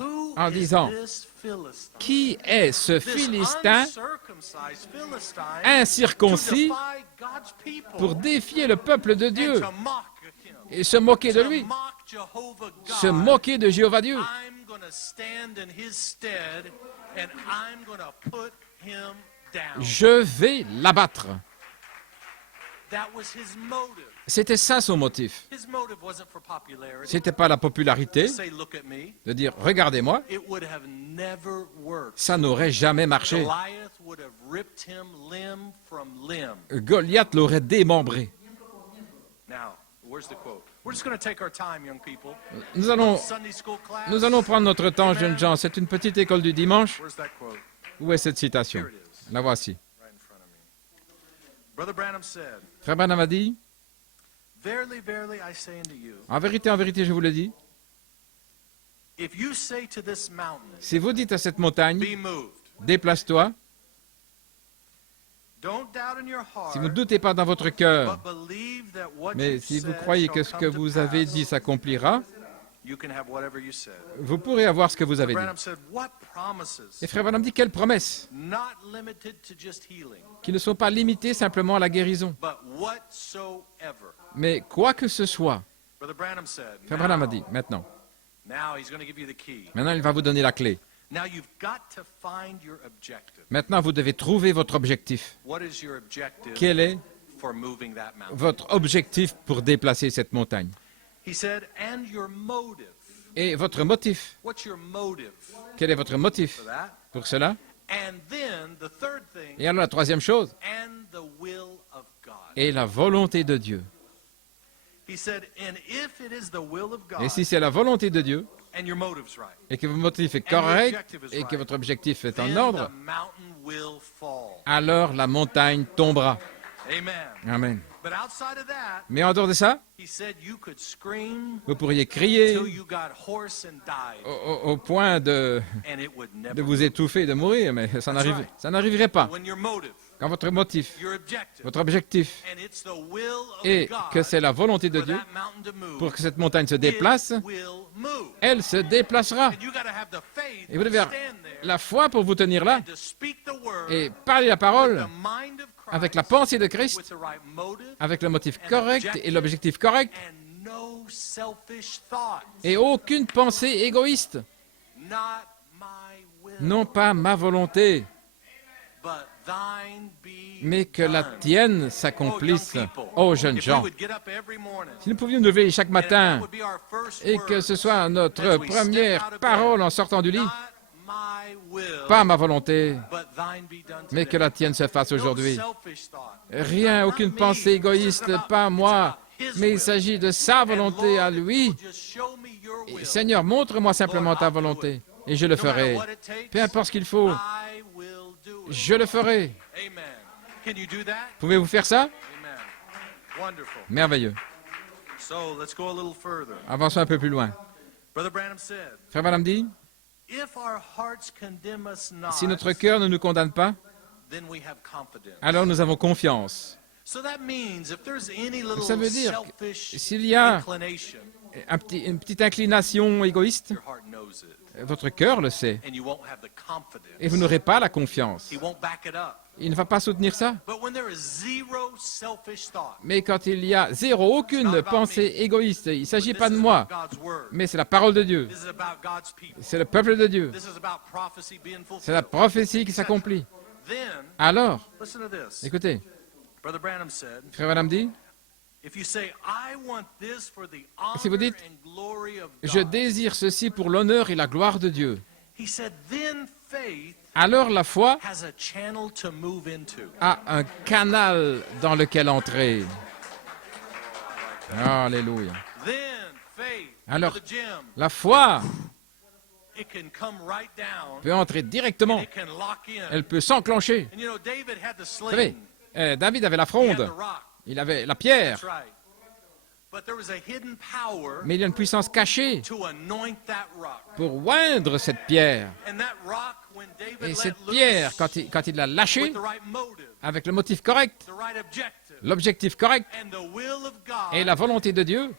Who en is disant, this Philistine? qui est ce This Philistin uncircumcised Philistine incirconcis to defy God's people pour défier le peuple de and Dieu to mock him, et se moquer de to lui, mock Jehovah se God? moquer de Jéhovah Dieu? I'm going to stand in his stead and I'm going to put him down. Je vais l'abattre. That was his motive. C'était ça son motif. His motive wasn't for popularity. Ce n'était pas la popularité To say, look at me. de dire « Regardez-moi », It would have never worked. ça n'aurait jamais marché. Goliath would have ripped him limb from limb. Goliath l'aurait démembré. Nous allons prendre notre temps, jeunes gens. C'est une petite école du dimanche. Où est cette citation? La voici. Frère Branham a dit, en vérité, je vous le dis, si vous dites à cette montagne, déplace-toi, si vous ne doutez pas dans votre cœur, mais si vous croyez que ce que vous avez dit s'accomplira, vous pourrez avoir ce que vous avez dit. Et Frère Branham dit, quelles promesses qui ne sont pas limitées simplement à la guérison, mais quoi que ce soit. Frère Branham a dit, maintenant, il va vous donner la clé. Maintenant, vous devez trouver votre objectif. Quel est votre objectif pour déplacer cette montagne? Et votre motif? Quel est votre motif pour cela? Et alors la troisième chose, et la volonté de Dieu. Et si c'est la volonté de Dieu, et que votre motif est correct, et que votre objectif est en ordre, alors la montagne tombera. Amen. Mais en dehors de ça, vous pourriez crier au point de vous étouffer, de mourir, mais ça n'arriverait pas. Quand votre motif, votre objectif, est que c'est la volonté de Dieu pour que cette montagne se déplace, elle se déplacera. Et vous devez avoir la foi pour vous tenir là et parler la parole avec la pensée de Christ, avec le motif correct et l'objectif correct, et aucune pensée égoïste. Non pas ma volonté, mais que la tienne s'accomplisse. Oh, jeunes gens, si nous pouvions nous lever chaque matin et que ce soit notre première parole en sortant du lit, pas ma volonté, mais que la tienne se fasse aujourd'hui. Rien, aucune pensée égoïste, pas moi, mais il s'agit de sa volonté à lui. Et, Seigneur, montre-moi simplement ta volonté, et je le ferai. Peu importe ce qu'il faut, je le ferai. Pouvez-vous faire ça? Merveilleux. Avançons un peu plus loin. Frère Branham dit, si notre cœur ne nous condamne pas, alors nous avons confiance. Ça veut dire que s'il y a une petite inclination égoïste, votre cœur le sait, et vous n'aurez pas la confiance. Il ne va pas soutenir ça. Mais quand il y a aucune pensée égoïste, il ne s'agit pas de moi, mais c'est la parole de Dieu. C'est le peuple de Dieu. C'est la prophétie qui s'accomplit. Alors, écoutez, Frère Branham dit, si vous dites, je désire ceci pour l'honneur et la gloire de Dieu, alors la foi a un canal dans lequel entrer. Alléluia. Alors, la foi peut entrer directement. Elle peut s'enclencher. Vous savez, David avait la fronde. Il avait la pierre. Mais il y a une puissance cachée pour oindre cette pierre. Et cette pierre, quand il l'a lâchée, avec le motif correct, l'objectif correct et la volonté de Dieu,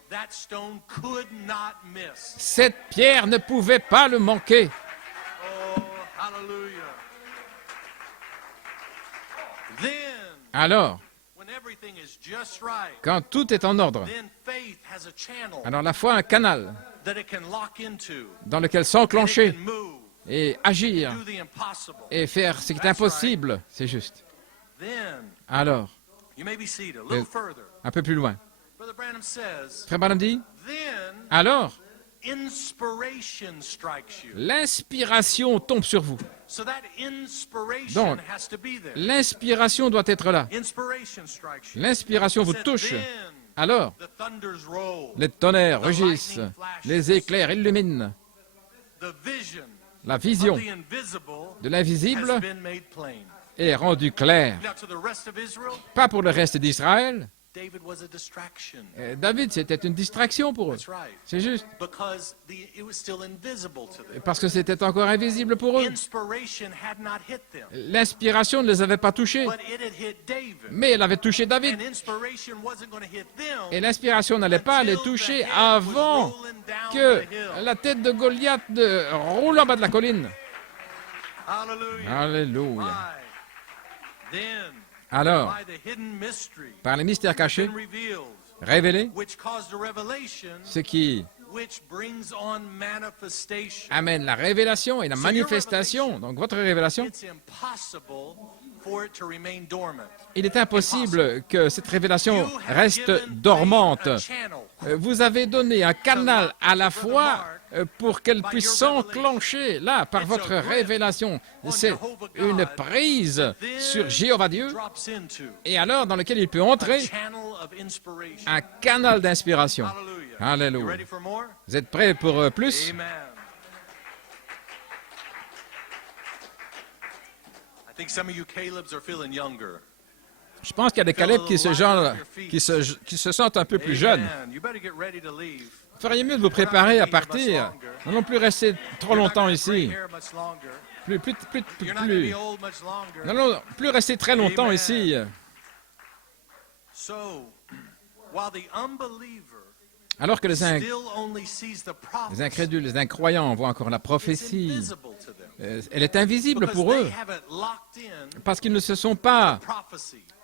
cette pierre ne pouvait pas le manquer. Alors, quand tout est en ordre, alors la foi a un canal dans lequel s'enclencher et agir et faire ce qui est impossible, c'est juste. Alors, un peu plus loin, Frère Branham dit, alors, l'inspiration tombe sur vous. Donc, l'inspiration doit être là. L'inspiration vous touche. Alors, les tonnerres rugissent, les éclairs illuminent. La vision de l'invisible est rendue claire. Pas pour le reste d'Israël. David, c'était une distraction pour eux. C'est juste. Parce que c'était encore invisible pour eux. L'inspiration ne les avait pas touchés. Mais elle avait touché David. Et l'inspiration n'allait pas les toucher avant que la tête de Goliath roule en bas de la colline. Alléluia. Alors, par les mystères cachés, révélés, ce qui amène la révélation et la manifestation, donc votre révélation, il est impossible que cette révélation reste dormante. Vous avez donné un canal à la fois pour qu'elle puisse s'enclencher, là, par votre révélation. C'est une prise sur Jéhovah Dieu, et alors dans lequel il peut entrer un canal d'inspiration. Alléluia. Vous êtes prêts pour plus? Je pense qu'il y a des Caleb qui se sentent un peu plus jeunes. Vous feriez mieux de vous préparer à partir. N'allons plus rester trop longtemps ici. N'allons plus rester très longtemps ici. Alors que les incrédules, les incroyants voient encore la prophétie, elle est invisible pour eux, parce qu'ils ne se sont pas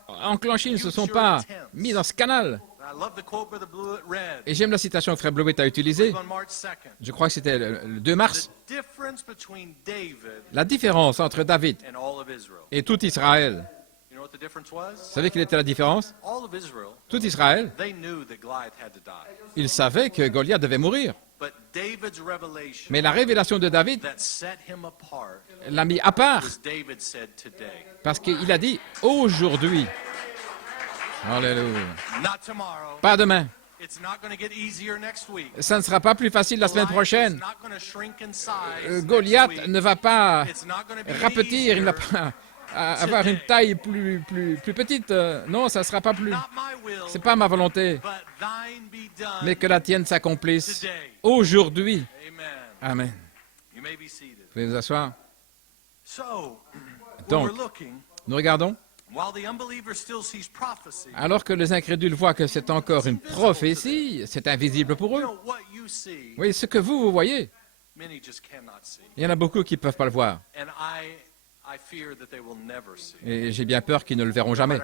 enclenchés, ils ne se sont pas mis dans ce canal. Et j'aime la citation que Frère Blewett a utilisée. Je crois que c'était le 2 mars. La différence entre David et tout Israël. Vous savez quelle était la différence? Tout Israël, il savait que Goliath devait mourir. Mais la révélation de David l'a mis à part. Parce qu'il a dit « aujourd'hui ». Alléluia. Pas demain. Ça ne sera pas plus facile la semaine prochaine. Goliath ne va pas rapetir, il ne va pas avoir une taille plus petite. Non, ça ne sera pas plus. Ce n'est pas ma volonté. Mais que la tienne s'accomplisse aujourd'hui. Amen. Vous pouvez vous asseoir. Donc, nous regardons. Alors que les incrédules voient que c'est encore une prophétie, c'est invisible pour eux. Oui, ce que vous voyez, il y en a beaucoup qui ne peuvent pas le voir. Et j'ai bien peur qu'ils ne le verront jamais.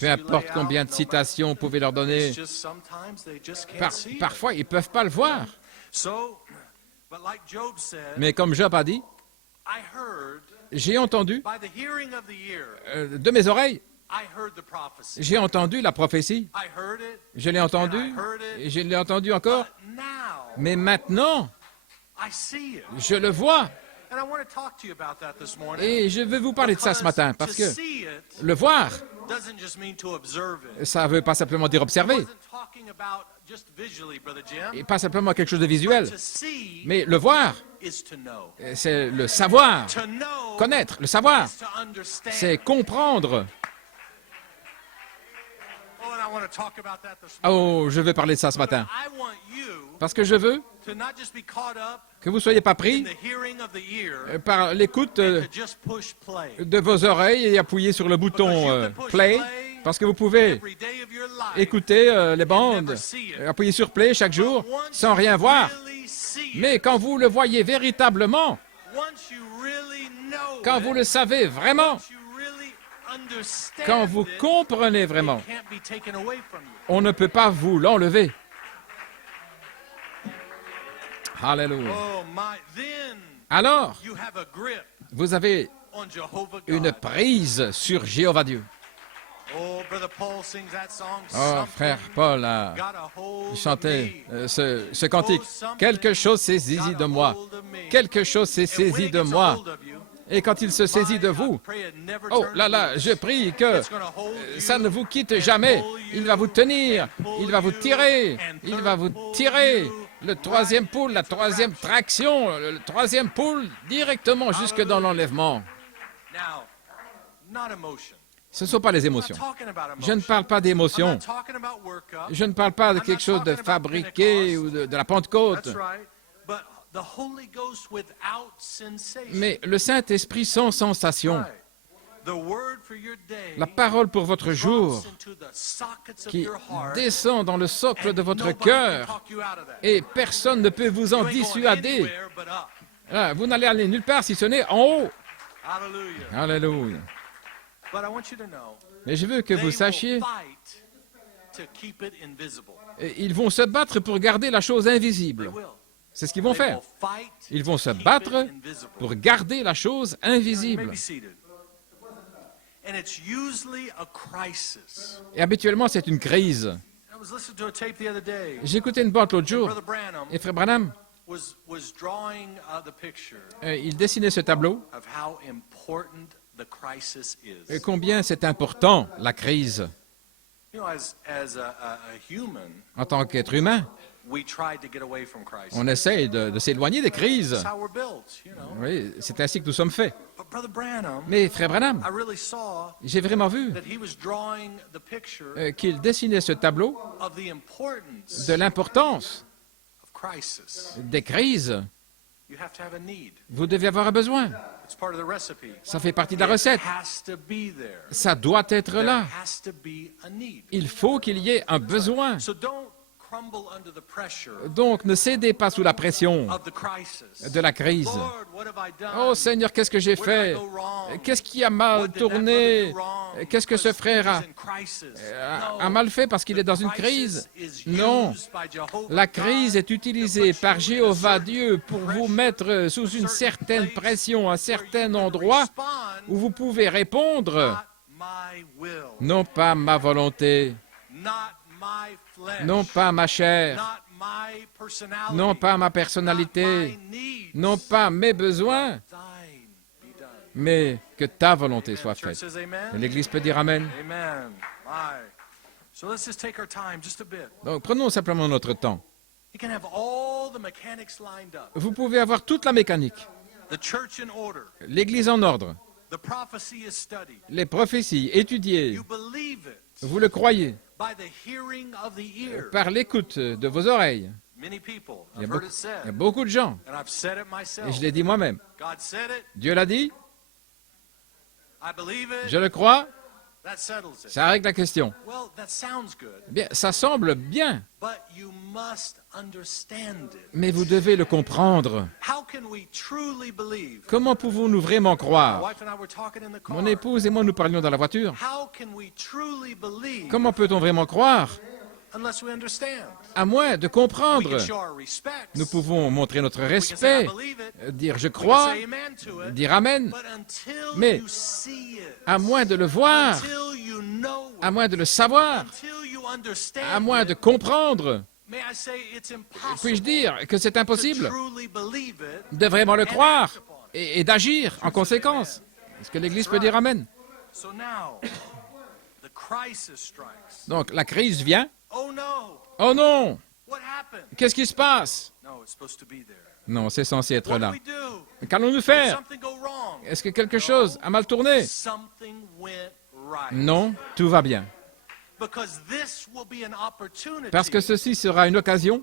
Peu importe combien de citations vous pouvez leur donner, parfois ils ne peuvent pas le voir. Mais comme Job a dit, j'ai entendu, de mes oreilles, j'ai entendu la prophétie. Je l'ai entendu, et je l'ai entendu encore. Mais maintenant, je le vois. Et je veux vous parler de ça ce matin, parce que le voir, ça ne veut pas simplement dire observer, et pas simplement quelque chose de visuel, mais le voir, c'est le savoir, connaître, le savoir, c'est comprendre. Oh, je veux parler de ça ce matin, parce que je veux que vous ne soyez pas pris par l'écoute de vos oreilles et appuyer sur le bouton play, parce que vous pouvez écouter les bandes, appuyer sur play chaque jour sans rien voir. Mais quand vous le voyez véritablement, quand vous le savez vraiment, quand vous comprenez vraiment, on ne peut pas vous l'enlever. Alléluia. Alors, vous avez une prise sur Jéhovah Dieu. Oh, frère Paul a chanté ce cantique. Quelque chose s'est saisi de moi. Quelque chose s'est saisi de moi. Et quand il se saisit de vous, oh là là, je prie que ça ne vous quitte jamais. Il va vous tenir, il va vous tirer, il va vous tirer. Le troisième pull, la troisième traction, le troisième pull directement jusque dans l'enlèvement. Ce ne sont pas les émotions. Je ne parle pas d'émotions. Je ne parle pas de quelque chose de fabriqué ou de la Pentecôte. Mais le Saint-Esprit sans sensation, la parole pour votre jour, qui descend dans le socle de votre cœur, et personne ne peut vous en dissuader. Là, vous n'allez aller nulle part si ce n'est en haut. Alléluia. Mais je veux que vous sachiez, ils vont se battre pour garder la chose invisible. C'est ce qu'ils vont faire. Ils vont se battre pour garder la chose invisible. Et habituellement, c'est une crise. J'ai écouté une boîte l'autre jour, et Frère Branham, il dessinait ce tableau, et combien c'est important, la crise. En tant qu'être humain, on essaye de s'éloigner des crises. Oui, c'est ainsi que nous sommes faits. Mais Frère Branham, j'ai vraiment vu qu'il dessinait ce tableau de l'importance des crises. Vous devez avoir un besoin. Ça fait partie de la recette. Ça doit être là. Il faut qu'il y ait un besoin. Donc, ne cédez pas sous la pression de la crise. Oh Seigneur, qu'est-ce que j'ai fait? Qu'est-ce qui a mal tourné? Qu'est-ce que ce frère a mal fait parce qu'il est dans une crise? Non. La crise est utilisée par Jéhovah Dieu pour vous mettre sous une certaine pression, à un certain endroit où vous pouvez répondre, non pas ma volonté, non pas ma chair, non pas ma personnalité, non pas mes besoins, mais que ta volonté soit faite. Et l'Église peut dire Amen. Donc, prenons simplement notre temps. Vous pouvez avoir toute la mécanique, l'Église en ordre, les prophéties étudiées, vous le croyez, par l'écoute de vos oreilles. Il y a beaucoup de gens, et je l'ai dit moi-même. Dieu l'a dit, je le crois, ça règle la question. Bien, ça semble bien, mais vous devez le comprendre. Comment pouvons-nous vraiment croire? Mon épouse et moi, nous parlions dans la voiture. Comment peut-on vraiment croire? À moins de comprendre. Nous pouvons montrer notre respect, dire je crois, dire Amen, mais à moins de le voir, à moins de le savoir, à moins de comprendre, puis-je dire que c'est impossible de vraiment le croire et d'agir en conséquence? Est-ce que l'Église peut dire Amen? Donc la crise vient. Oh non! Qu'est-ce qui se passe? Non, c'est censé être là. Qu'allons-nous faire? Est-ce que quelque chose a mal tourné? Non, tout va bien. Parce que ceci sera une occasion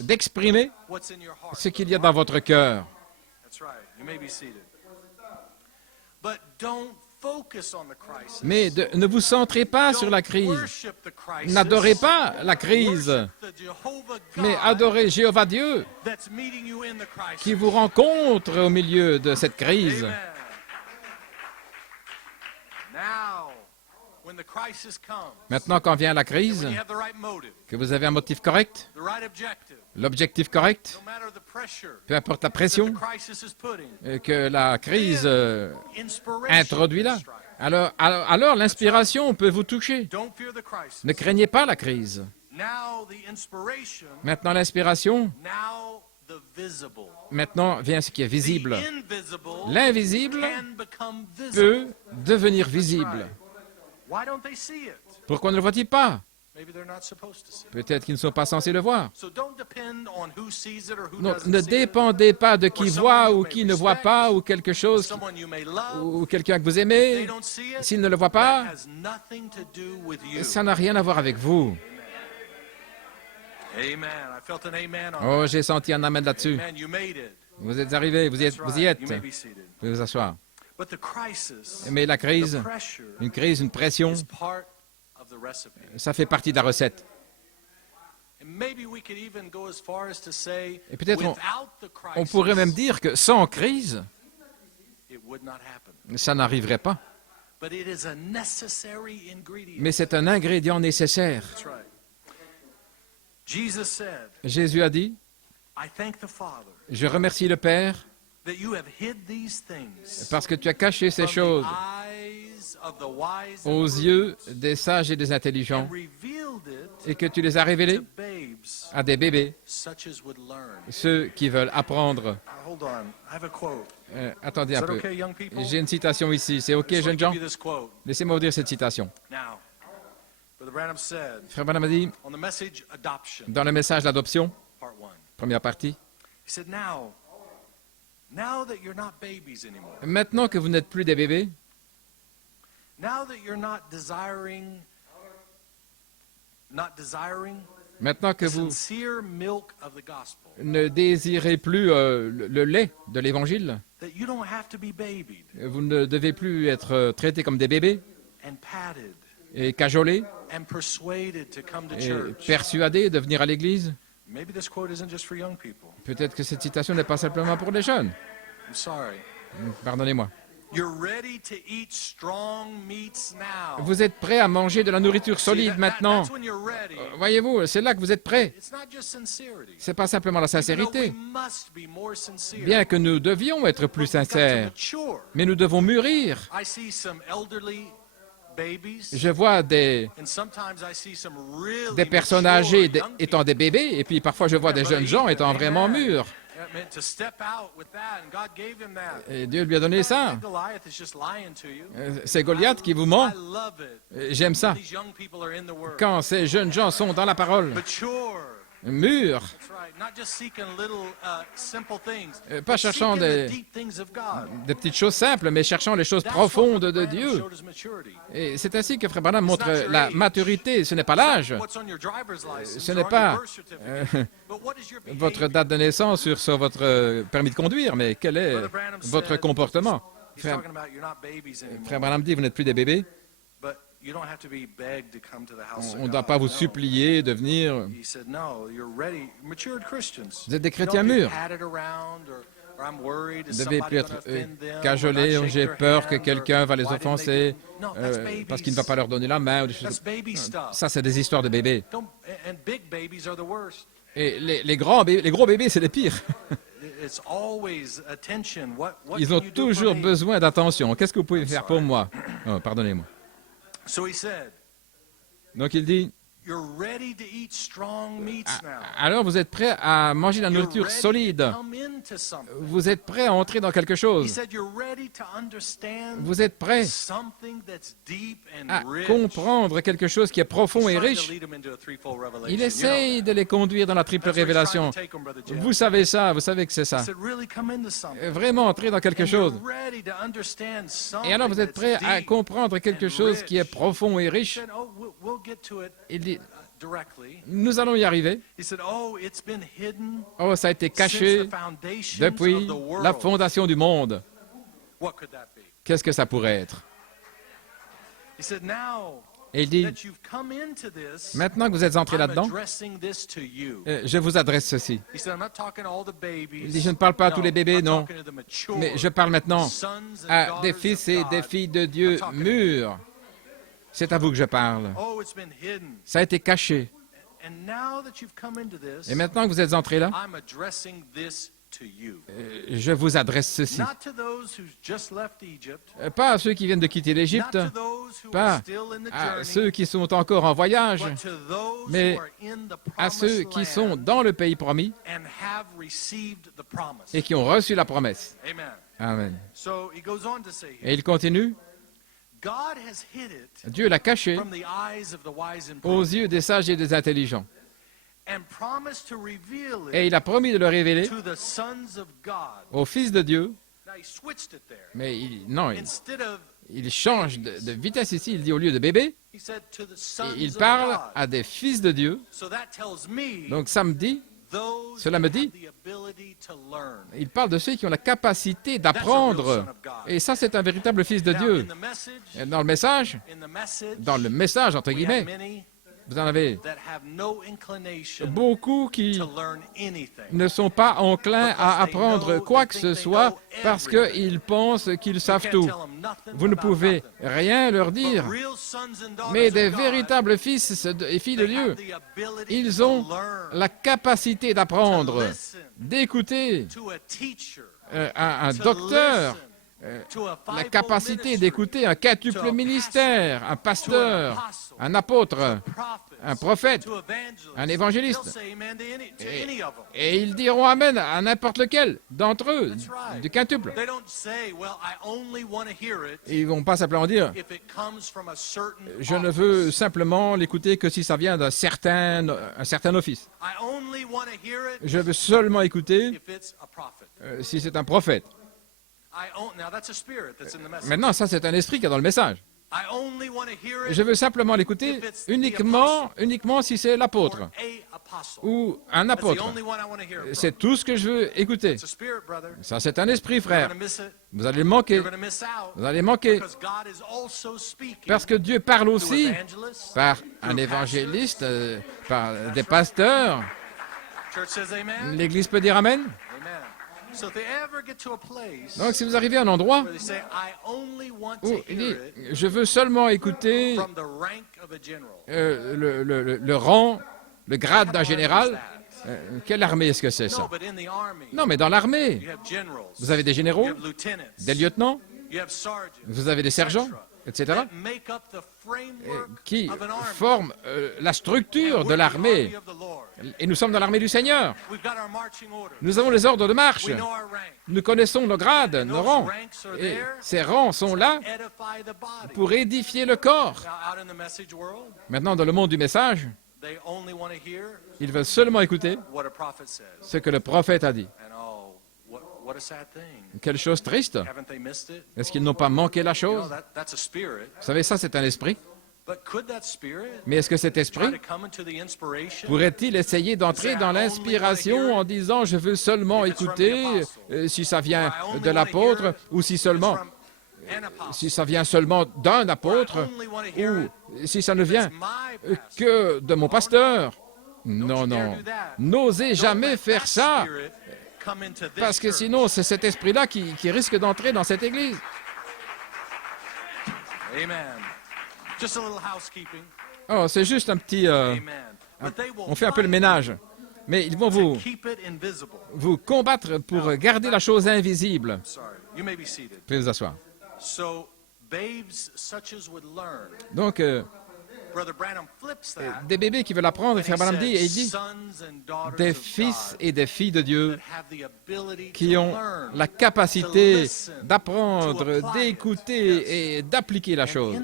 d'exprimer ce qu'il y a dans votre cœur. Mais ne vous centrez pas sur la crise. N'adorez pas la crise, mais adorez Jéhovah Dieu qui vous rencontre au milieu de cette crise. Maintenant, quand vient la crise, que vous avez un motif correct, l'objectif correct, peu importe la pression que la crise introduit là, alors l'inspiration peut vous toucher. Ne craignez pas la crise. Maintenant, l'inspiration Maintenant vient ce qui est visible. L'invisible peut devenir visible. Pourquoi ne le voient-ils pas? Peut-être qu'ils ne sont pas censés le voir. Donc, ne dépendez pas de qui voit ou qui ne voit pas, ou quelque chose, ou quelqu'un que vous aimez. S'il ne le voit pas, ça n'a rien à voir avec vous. Oh, j'ai senti un amen là-dessus. Vous êtes arrivés, vous y êtes. Vous pouvez vous asseoir. Mais la crise, une pression, ça fait partie de la recette. Et peut-être on pourrait même dire que sans crise, ça n'arriverait pas. Mais c'est un ingrédient nécessaire. Jésus a dit, « Je remercie le Père parce que tu as caché ces choses aux yeux des sages et des intelligents et que tu les as révélées à des bébés, ceux qui veulent apprendre. » Attendez un peu. J'ai une citation ici. C'est OK, jeunes gens? Laissez-moi vous dire cette citation. Frère Branham a dit, dans le message d'adoption, première partie, maintenant que vous n'êtes plus des bébés, maintenant que vous ne désirez plus le lait de l'Évangile, vous ne devez plus être traités comme des bébés et cajolés et persuadés de venir à l'Église. Peut-être que cette citation n'est pas simplement pour les jeunes. Pardonnez-moi. Vous êtes prêts à manger de la nourriture solide maintenant. Voyez-vous, c'est là que vous êtes prêts. Ce n'est pas simplement la sincérité. Bien que nous devions être plus sincères, mais nous devons mûrir. Je vois des personnes âgées étant des bébés, et puis parfois je vois des jeunes gens étant vraiment mûrs. Et Dieu lui a donné ça. C'est Goliath qui vous ment. J'aime ça. Quand ces jeunes gens sont dans la parole, mûrs, pas cherchant des petites choses simples, mais cherchant les choses profondes de Dieu. Et c'est ainsi que Frère Branham montre la maturité. Ce n'est pas l'âge, ce n'est pas votre date de naissance sur votre permis de conduire, mais quel est votre comportement. Frère Branham dit, vous n'êtes plus des bébés. On ne doit pas vous supplier de venir. Vous êtes des chrétiens mûrs. Vous ne devez plus être cajolés. J'ai peur que quelqu'un va les offenser parce qu'il ne va pas leur donner la main. Ça, c'est des histoires de bébés. Et les gros bébés, c'est les pires. Ils ont toujours besoin d'attention. Qu'est-ce que vous pouvez faire pour moi? Oh, pardonnez-moi. Donc il dit, alors vous êtes prêts à manger de la nourriture solide. Vous êtes prêts à entrer dans quelque chose. Vous êtes prêts à comprendre quelque chose qui est profond et riche. Il essaye de les conduire dans la triple révélation. Vous savez ça, vous savez que c'est ça. Vraiment entrer dans quelque chose. Et alors vous êtes prêts à comprendre quelque chose qui est profond et riche. Il dit, nous allons y arriver. Oh, ça a été caché depuis la fondation du monde. Qu'est-ce que ça pourrait être? Et il dit, maintenant que vous êtes entrés là-dedans, je vous adresse ceci. Il dit, je ne parle pas à tous les bébés, non, mais je parle maintenant à des fils et des filles de Dieu mûrs. C'est à vous que je parle. Ça a été caché. Et maintenant que vous êtes entrés là, je vous adresse ceci. Pas à ceux qui viennent de quitter l'Égypte, pas à ceux qui sont encore en voyage, mais à ceux qui sont dans le pays promis et qui ont reçu la promesse. Amen. Et il continue. Dieu l'a caché aux yeux des sages et des intelligents. Et il a promis de le révéler aux fils de Dieu. Mais il change de vitesse ici. Il dit au lieu de bébé, il parle à des fils de Dieu. Donc cela me dit, il parle de ceux qui ont la capacité d'apprendre. Et ça, c'est un véritable fils de Dieu. Et dans le message, entre guillemets, vous en avez beaucoup qui ne sont pas enclins à apprendre quoi que ce soit parce qu'ils pensent qu'ils savent tout. Vous ne pouvez rien leur dire. Mais des véritables fils et filles de Dieu, ils ont la capacité d'apprendre, d'écouter un docteur, la capacité d'écouter un quintuple ministère, un pasteur, un apôtre, un prophète, un évangéliste. Et ils diront Amen à n'importe lequel d'entre eux, du quintuple. Ils ne vont pas simplement dire je ne veux simplement l'écouter que si ça vient un certain office. Je veux seulement écouter si c'est un prophète. Maintenant, ça c'est un esprit qui est dans le message. Je veux simplement l'écouter uniquement si c'est l'apôtre ou un apôtre. C'est tout ce que je veux écouter. Ça c'est un esprit, frère. Vous allez le manquer. Vous allez manquer. Parce que Dieu parle aussi par un évangéliste, par des pasteurs. L'Église peut dire Amen. Donc, si vous arrivez à un endroit où il dit « Je veux seulement écouter le rang, le grade d'un général », quelle armée est-ce que c'est ça? Non, mais dans l'armée, vous avez des généraux, des lieutenants, vous avez des sergents, etc., qui forment la structure de l'armée. Et nous sommes dans l'armée du Seigneur. Nous avons les ordres de marche. Nous connaissons nos grades, nos rangs. Et ces rangs sont là pour édifier le corps. Maintenant, dans le monde du message, ils veulent seulement écouter ce que le prophète a dit. Quelle chose triste. Est-ce qu'ils n'ont pas manqué la chose? Vous savez, ça, c'est un esprit. Mais est-ce que cet esprit pourrait-il essayer d'entrer dans l'inspiration en disant « Je veux seulement écouter si ça vient de l'apôtre ou si ça vient seulement d'un apôtre ou si ça ne vient que de mon pasteur ». Non, non. N'osez jamais faire ça. Parce que sinon, c'est cet esprit-là qui risque d'entrer dans cette église. Oh, c'est juste un petit... on fait un peu le ménage. Mais ils vont vous combattre pour garder la chose invisible. Veuillez vous asseoir. Donc, des bébés qui veulent apprendre, Frère Branham dit, et il dit, des fils et des filles de Dieu qui ont la capacité d'apprendre, d'écouter et d'appliquer la chose.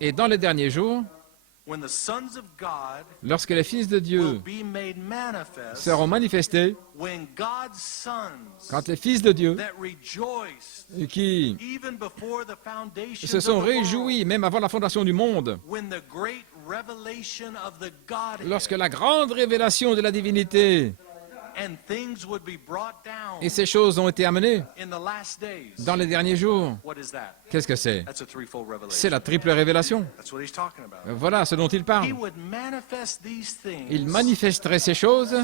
Et dans les derniers jours, lorsque les fils de Dieu seront manifestés, quand les fils de Dieu qui se sont réjouis même avant la fondation du monde, lorsque la grande révélation de la divinité et ces choses ont été amenées dans les derniers jours, qu'est-ce que c'est? C'est la triple révélation. Voilà ce dont il parle. Il manifesterait ces choses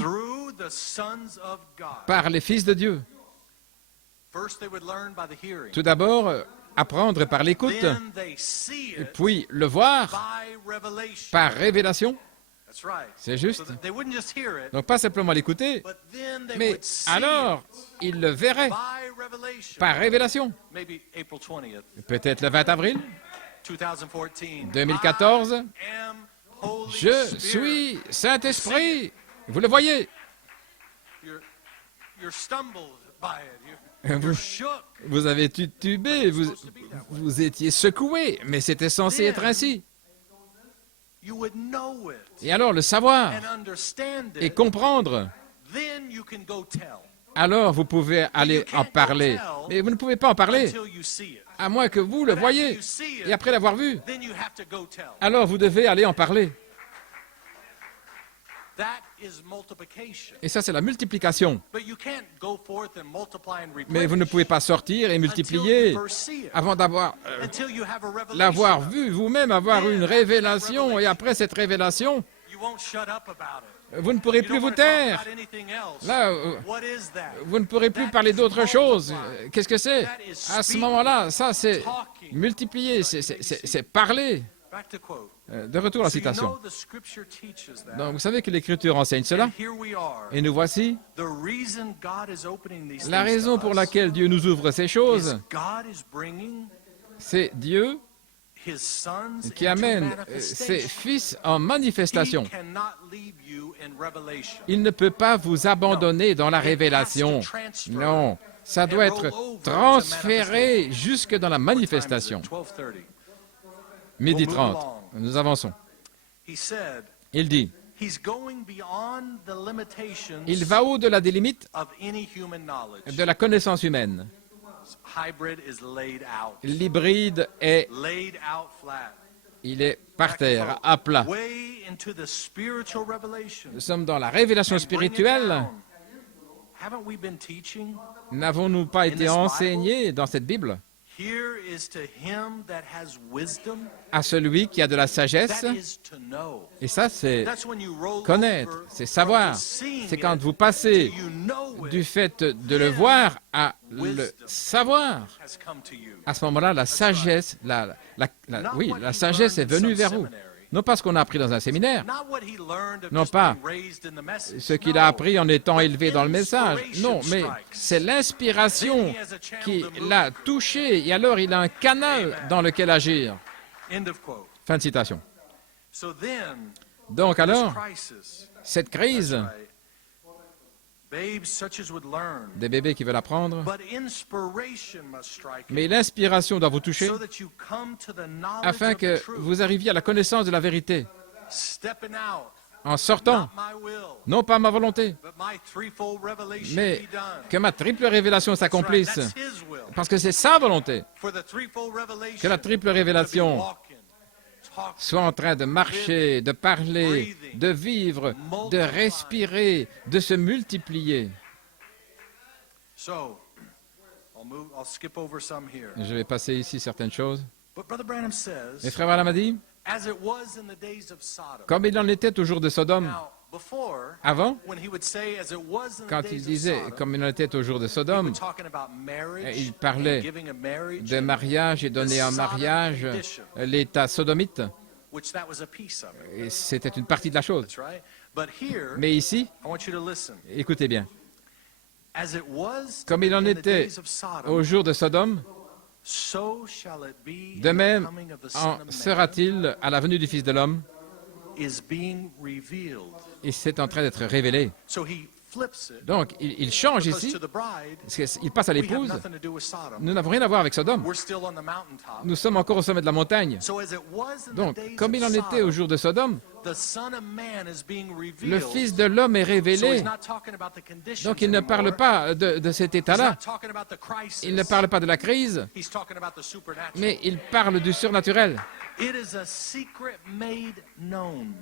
par les fils de Dieu. Tout d'abord, apprendre par l'écoute, puis le voir par révélation. C'est juste. Donc pas simplement l'écouter, mais alors ils le verraient par révélation. Peut-être le 20 avril 2014, je suis Saint-Esprit. Vous le voyez. Vous avez titubé, vous étiez secoué, mais c'était censé être ainsi. Et alors le savoir et comprendre, alors vous pouvez aller en parler. Mais vous ne pouvez pas en parler à moins que vous le voyez. Et après l'avoir vu, alors vous devez aller en parler. Et ça, c'est la multiplication. Mais vous ne pouvez pas sortir et multiplier avant l'avoir vu vous-même, avoir une révélation, et après cette révélation, vous ne pourrez plus vous taire. Là, vous ne pourrez plus parler d'autre chose. Qu'est-ce que c'est? À ce moment-là, ça, c'est multiplier, c'est parler. De retour à la citation. Donc, vous savez que l'Écriture enseigne cela. Et nous voici. La raison pour laquelle Dieu nous ouvre ces choses, c'est Dieu qui amène ses fils en manifestation. Il ne peut pas vous abandonner dans la révélation. Non, ça doit être transféré jusque dans la manifestation. 12h30, nous avançons. Il dit, il va au-delà des limites de la connaissance humaine. L'hybride est, il est par terre, à plat. Nous sommes dans la révélation spirituelle. N'avons-nous pas été enseignés dans cette Bible? À celui qui a de la sagesse, et ça c'est connaître, c'est savoir. C'est quand vous passez du fait de le voir à le savoir. À ce moment-là, la sagesse, la sagesse est venue vers vous. Non pas ce qu'on a appris dans un séminaire, non pas ce qu'il a appris en étant élevé dans le message, non, mais c'est l'inspiration qui l'a touché, et alors il a un canal dans lequel agir. Fin de citation. Donc alors, cette crise, des bébés qui veulent apprendre, mais l'inspiration doit vous toucher afin que vous arriviez à la connaissance de la vérité en sortant, non pas ma volonté, mais que ma triple révélation s'accomplisse, parce que c'est sa volonté, que la triple révélation soit en train de marcher, de parler, de vivre, de respirer, de se multiplier. Je vais passer ici certaines choses. Mais Frère Branham a dit, comme il en était au jour de Sodome. Avant, quand il disait comme il en était au jour de Sodome, il parlait de mariage et donner en mariage l'état sodomite. Et c'était une partie de la chose. Mais ici, écoutez bien, comme il en était au jour de Sodome, de même en sera-t-il à la venue du Fils de l'homme. Et c'est en train d'être révélé. Donc, il change ici, il passe à l'épouse. Nous n'avons rien à voir avec Sodome. Nous sommes encore au sommet de la montagne. Donc, comme il en était au jour de Sodome, le Fils de l'homme est révélé. Donc, il ne parle pas de cet état-là. Il ne parle pas de la crise, mais il parle du surnaturel.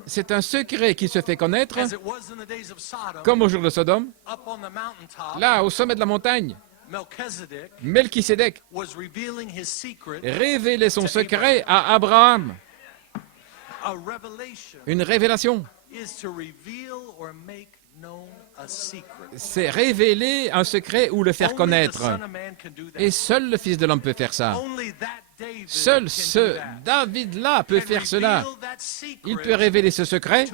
C'est un secret qui se fait connaître, comme au jour de Sodome. Là, au sommet de la montagne, Melchisédek révélait son secret à Abraham. Une révélation, c'est révéler un secret ou le faire connaître. Et seul le Fils de l'homme peut faire ça. Seul ce David-là peut faire cela. Il peut révéler ce secret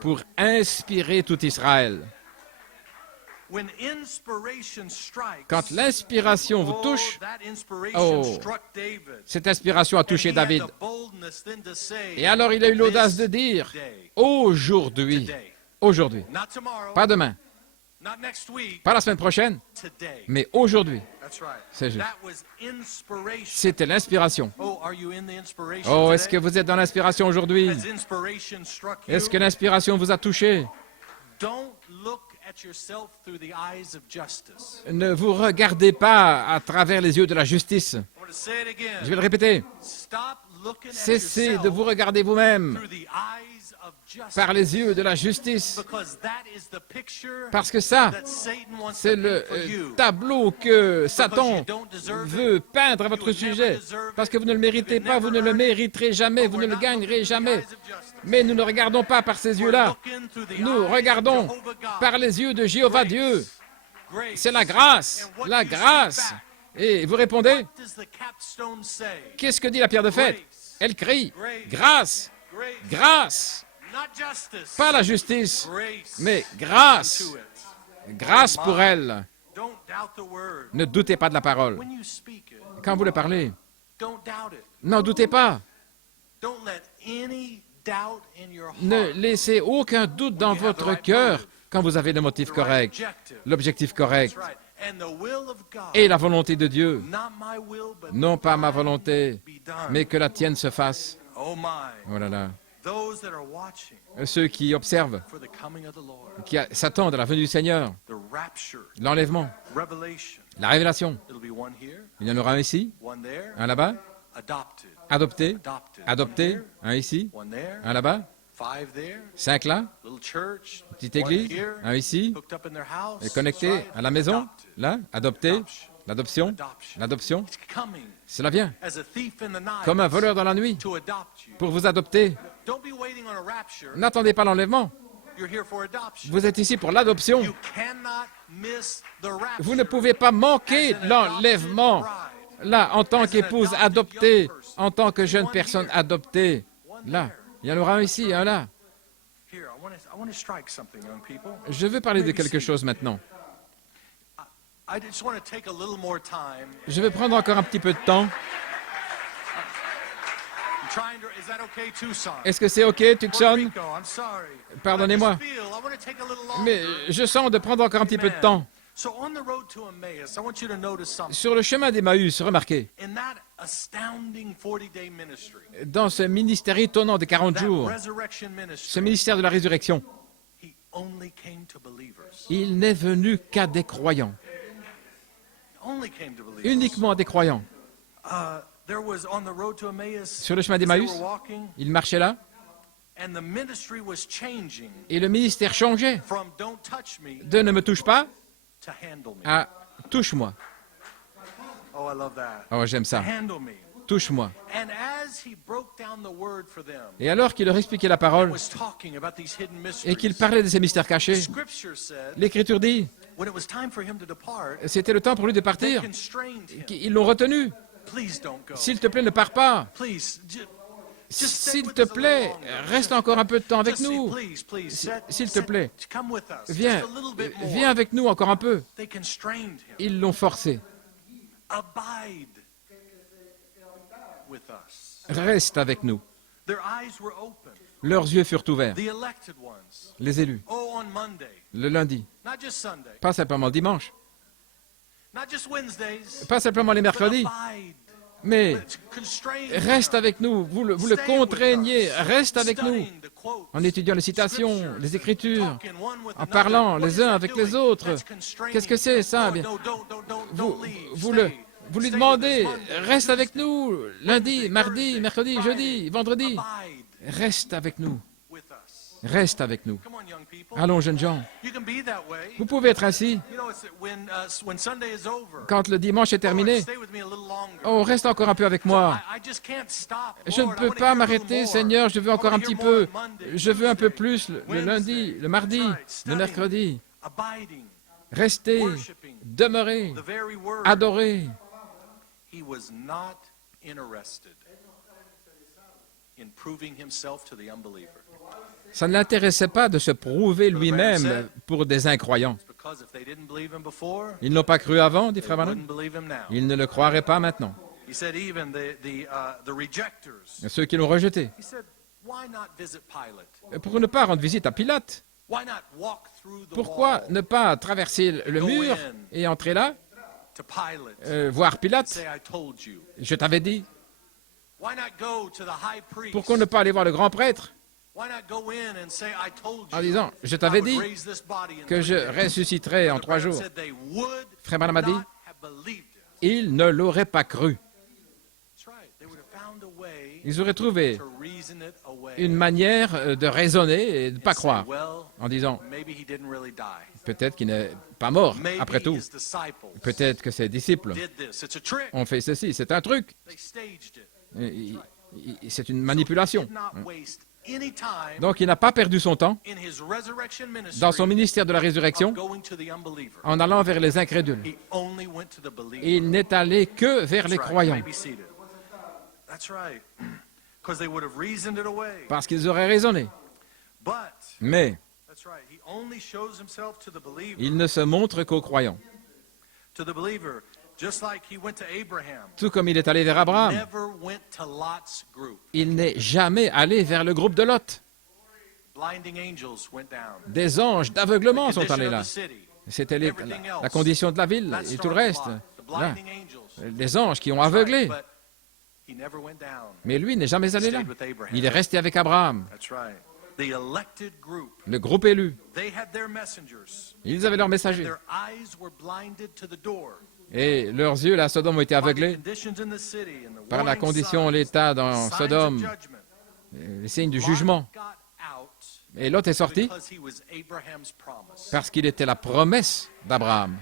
pour inspirer tout Israël. Quand l'inspiration vous touche, cette inspiration a touché David. Et alors il a eu l'audace de dire, aujourd'hui, pas demain, pas la semaine prochaine, mais aujourd'hui. C'est juste. C'était l'inspiration. Oh, est-ce que vous êtes dans l'inspiration aujourd'hui? Est-ce que l'inspiration vous a touché? Ne vous regardez pas à travers les yeux de la justice. Je vais le répéter. Cessez de vous regarder vous-même par les yeux de la justice. Parce que ça, c'est le tableau que Satan veut peindre à votre sujet. Parce que vous ne le méritez pas, vous ne le mériterez jamais, vous ne le gagnerez jamais. Mais nous ne regardons pas par ces yeux-là. Nous regardons par les yeux de Jéhovah Dieu. C'est la grâce, la grâce. Et vous répondez, qu'est-ce que dit la pierre de fête? Elle crie, grâce, grâce. Pas la justice, mais grâce. Grâce pour elle. Ne doutez pas de la parole. Quand vous le parlez, n'en doutez pas. Ne laissez aucun doute dans votre cœur quand vous avez le motif correct, l'objectif correct. Et la volonté de Dieu, non pas ma volonté, mais que la tienne se fasse. Oh là là. Ceux qui observent, qui s'attendent à la venue du Seigneur, l'enlèvement, la révélation. Il y en aura un ici, un là-bas, adopté, adopté, un ici, un là-bas, 5 là, petite église, un ici, et connecté à la maison, là, adopté, l'adoption, l'adoption. Cela vient comme un voleur dans la nuit pour vous adopter. N'attendez pas l'enlèvement. Vous êtes ici pour l'adoption. Vous ne pouvez pas manquer l'enlèvement. Là, en tant qu'épouse adoptée, en tant que jeune personne adoptée, là, il y en aura un ici, un là. Je veux parler de quelque chose maintenant. Je vais prendre encore un petit peu de temps. Est-ce que c'est OK, Tucson? Pardonnez-moi. Mais je sens de prendre encore un petit peu de temps. Sur le chemin d'Emmaüs, remarquez, dans ce ministère étonnant des 40 jours, ce ministère de la résurrection, il n'est venu qu'à des croyants. Uniquement à des croyants. Sur le chemin d'Emmaüs, il marchait là, et le ministère changeait de « ne me touche pas » à « touche-moi ». Oh, j'aime ça. Touche-moi. Et alors qu'il leur expliquait la parole et qu'il parlait de ces mystères cachés, l'Écriture dit, c'était le temps pour lui de partir. Ils l'ont retenu. S'il te plaît, ne pars pas. S'il te plaît, reste encore un peu de temps avec nous. S'il te plaît, viens avec nous encore un peu. Ils l'ont forcé. Reste avec nous. Leurs yeux furent ouverts. Les élus. Le lundi. Pas simplement le dimanche. Pas simplement les mercredis. Mais reste avec nous. Vous le contraignez. Reste avec nous. En étudiant les citations, les Écritures, en parlant les uns avec les autres. Qu'est-ce que c'est ça? Vous lui demandez, reste avec nous, lundi, mardi, mercredi, jeudi, vendredi. Reste avec nous. Reste avec nous. Allons, jeunes gens. Vous pouvez être ainsi. Quand le dimanche est terminé, oh, reste encore un peu avec moi. Je ne peux pas m'arrêter, Seigneur, je veux encore un petit peu. Je veux un peu plus le lundi, le mardi, le mercredi. Restez, demeurez, adorez. he was not interested in proving himself to the unbeliever. Ça ne l'intéressait pas de se prouver lui-même pour des incroyants. Because if they didn't believe him before, Ils n'ont pas cru avant, dit they Frère Branham. wouldn't believe him now. Ils ne le croiraient pas maintenant. He said even the rejectors. Ceux qui l'ont rejeté. He said, why not visit Pilate? Pour ne pas rendre visite à Pilate. Why not walk through the Pourquoi wall ne pas traverser le mur et entrer là, to Pilate? voir Pilate? Say I told you. Je t'avais dit. Why not go to the high priest? Pourquoi ne pas aller voir le grand prêtre Why not go in and say I told you? en disant, je t'avais I would dit raise this body in que 3 je days. ressusciterai en 3 jours. Said they would Frère Branham a dit, not have believed it. ils ne l'auraient pas cru. That's right. They would have found a way Ils auraient trouvé to reason it away. une manière de raisonner et de ne pas and say, croire, well, en disant, maybe he didn't really die. peut-être qu'il n'est pas mort, Maybe après tout. his disciples Peut-être que ses disciples did this. It's a trick. ont fait ceci. C'est un truc. They staged it. C'est une manipulation. He did not waste any time Donc, il n'a pas perdu son temps in his resurrection ministry dans son ministère de la of résurrection going to the unbeliever. en allant vers les incrédules. He only went to the believer. Il n'est allé que vers les That's right. You croyants, may be seated. That's right. Because they would have reasoned it away. parce qu'ils auraient raisonné. But Mais that's right. He only shows himself to the believer. il ne se montre qu'aux croyants. To the believer, just like he went to Abraham. Tout comme il est allé vers Abraham, Never went to Lot's group. il n'est jamais allé vers le groupe de Lot. Blinding angels went down. Des anges d'aveuglement sont Condition allés of là. the city. C'était Everything la else. condition de la ville That et tout le started reste. Lot. The Là, blinding angels. les anges qui ont That's right. aveuglé. But he never went down. Mais lui n'est jamais allé là. Stayed with Abraham. Il est resté avec Abraham, That's right. The elected group. le groupe élu. They had their messengers. Ils avaient leurs messagers. Their eyes were blinded to the door. Et leurs yeux, la Sodome, ont été By the aveuglés conditions in the city and the par la warning condition, signs, l'état dans signs of Sodome, judgment. les signes du Lot jugement. got out Et Lot est sorti because he was Abraham's promise. parce qu'il était la promesse d'Abraham.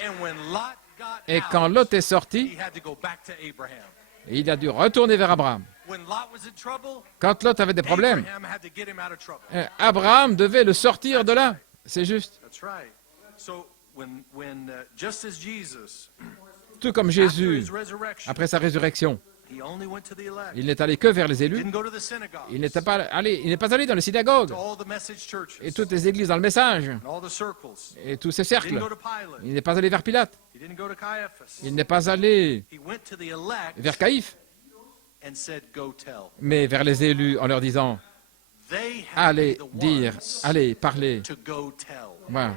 And when Lot got Et quand Lot est sorti, he had to go back to Abraham. il a dû retourner vers Abraham. When Lot was in trouble, Quand Lot avait des problèmes, Abraham had to get him out of trouble. Abraham devait le sortir de là. C'est juste. That's right. So when just as Jesus, Tout comme after Jésus, his resurrection, après sa résurrection, he only went to the elect. il n'est allé que vers les He élus. didn't go to the synagogues, Il n'est pas allé dans les synagogues to all the message churches, et toutes les églises dans le message and all the circles. et tous ces He didn't cercles. go to Pilate. Il n'est pas allé vers Pilate. He didn't go to Caiaphas. Il n'est pas allé He went to the elect vers Caïphe, and said, "Go tell." mais vers les élus en leur disant, They had allez to be the dire, ones allez parler. to go tell. Voilà.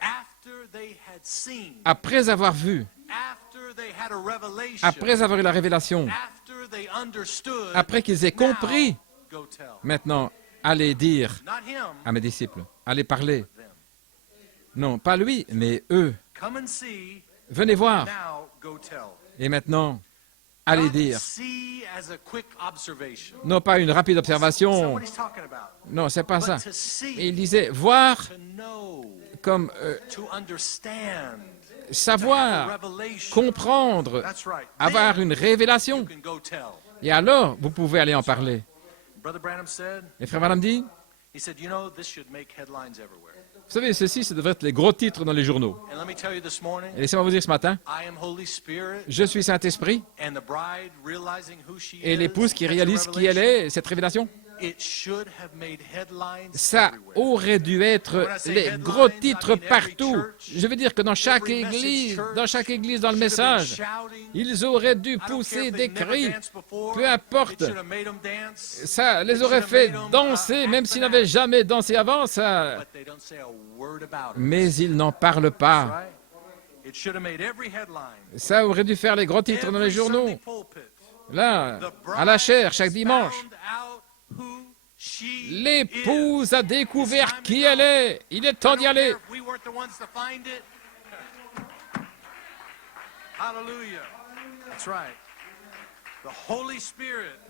After they had seen, Après avoir vu, after they had a revelation, après avoir eu la révélation, after they understood, après qu'ils aient now, compris, go tell. maintenant, allez dire Not him, à mes disciples, allez parler. them. Non, pas lui, mais eux. Come and see, Venez voir. now go tell. Et maintenant, allez Not dire. see as a quick observation. Non pas une rapide That's not observation. what he's talking about. Non, c'est pas ça. But to see, Et il disait voir to know, comme to understand, to have a savoir, revelation. comprendre, That's right. avoir Then une you révélation. can go tell. Et alors, vous pouvez aller en parler. Brother Branham said, Et Frère Branham dit, he said, you know, this should make headlines everywhere. vous savez, ceci, ça devrait être les gros titres dans les journaux. And let me tell you this morning, Et laissez-moi vous dire ce matin, I am Holy Spirit, je suis Saint-Esprit, and the bride realizing who she et is, l'épouse qui gets a réalise qui elle revelation. est, cette révélation, It should have made headlines ça everywhere. aurait dû être les gros titres partout. Je veux dire que dans chaque église, dans le message, ils auraient dû pousser des cris. Peu importe, ça les aurait fait danser, même s'ils n'avaient jamais dansé avant, ça. Mais ils n'en parlent pas. Ça aurait dû faire les gros titres dans les journaux. Là, à la chaire, chaque dimanche, l'épouse a découvert qui elle est. Il est temps d'y aller.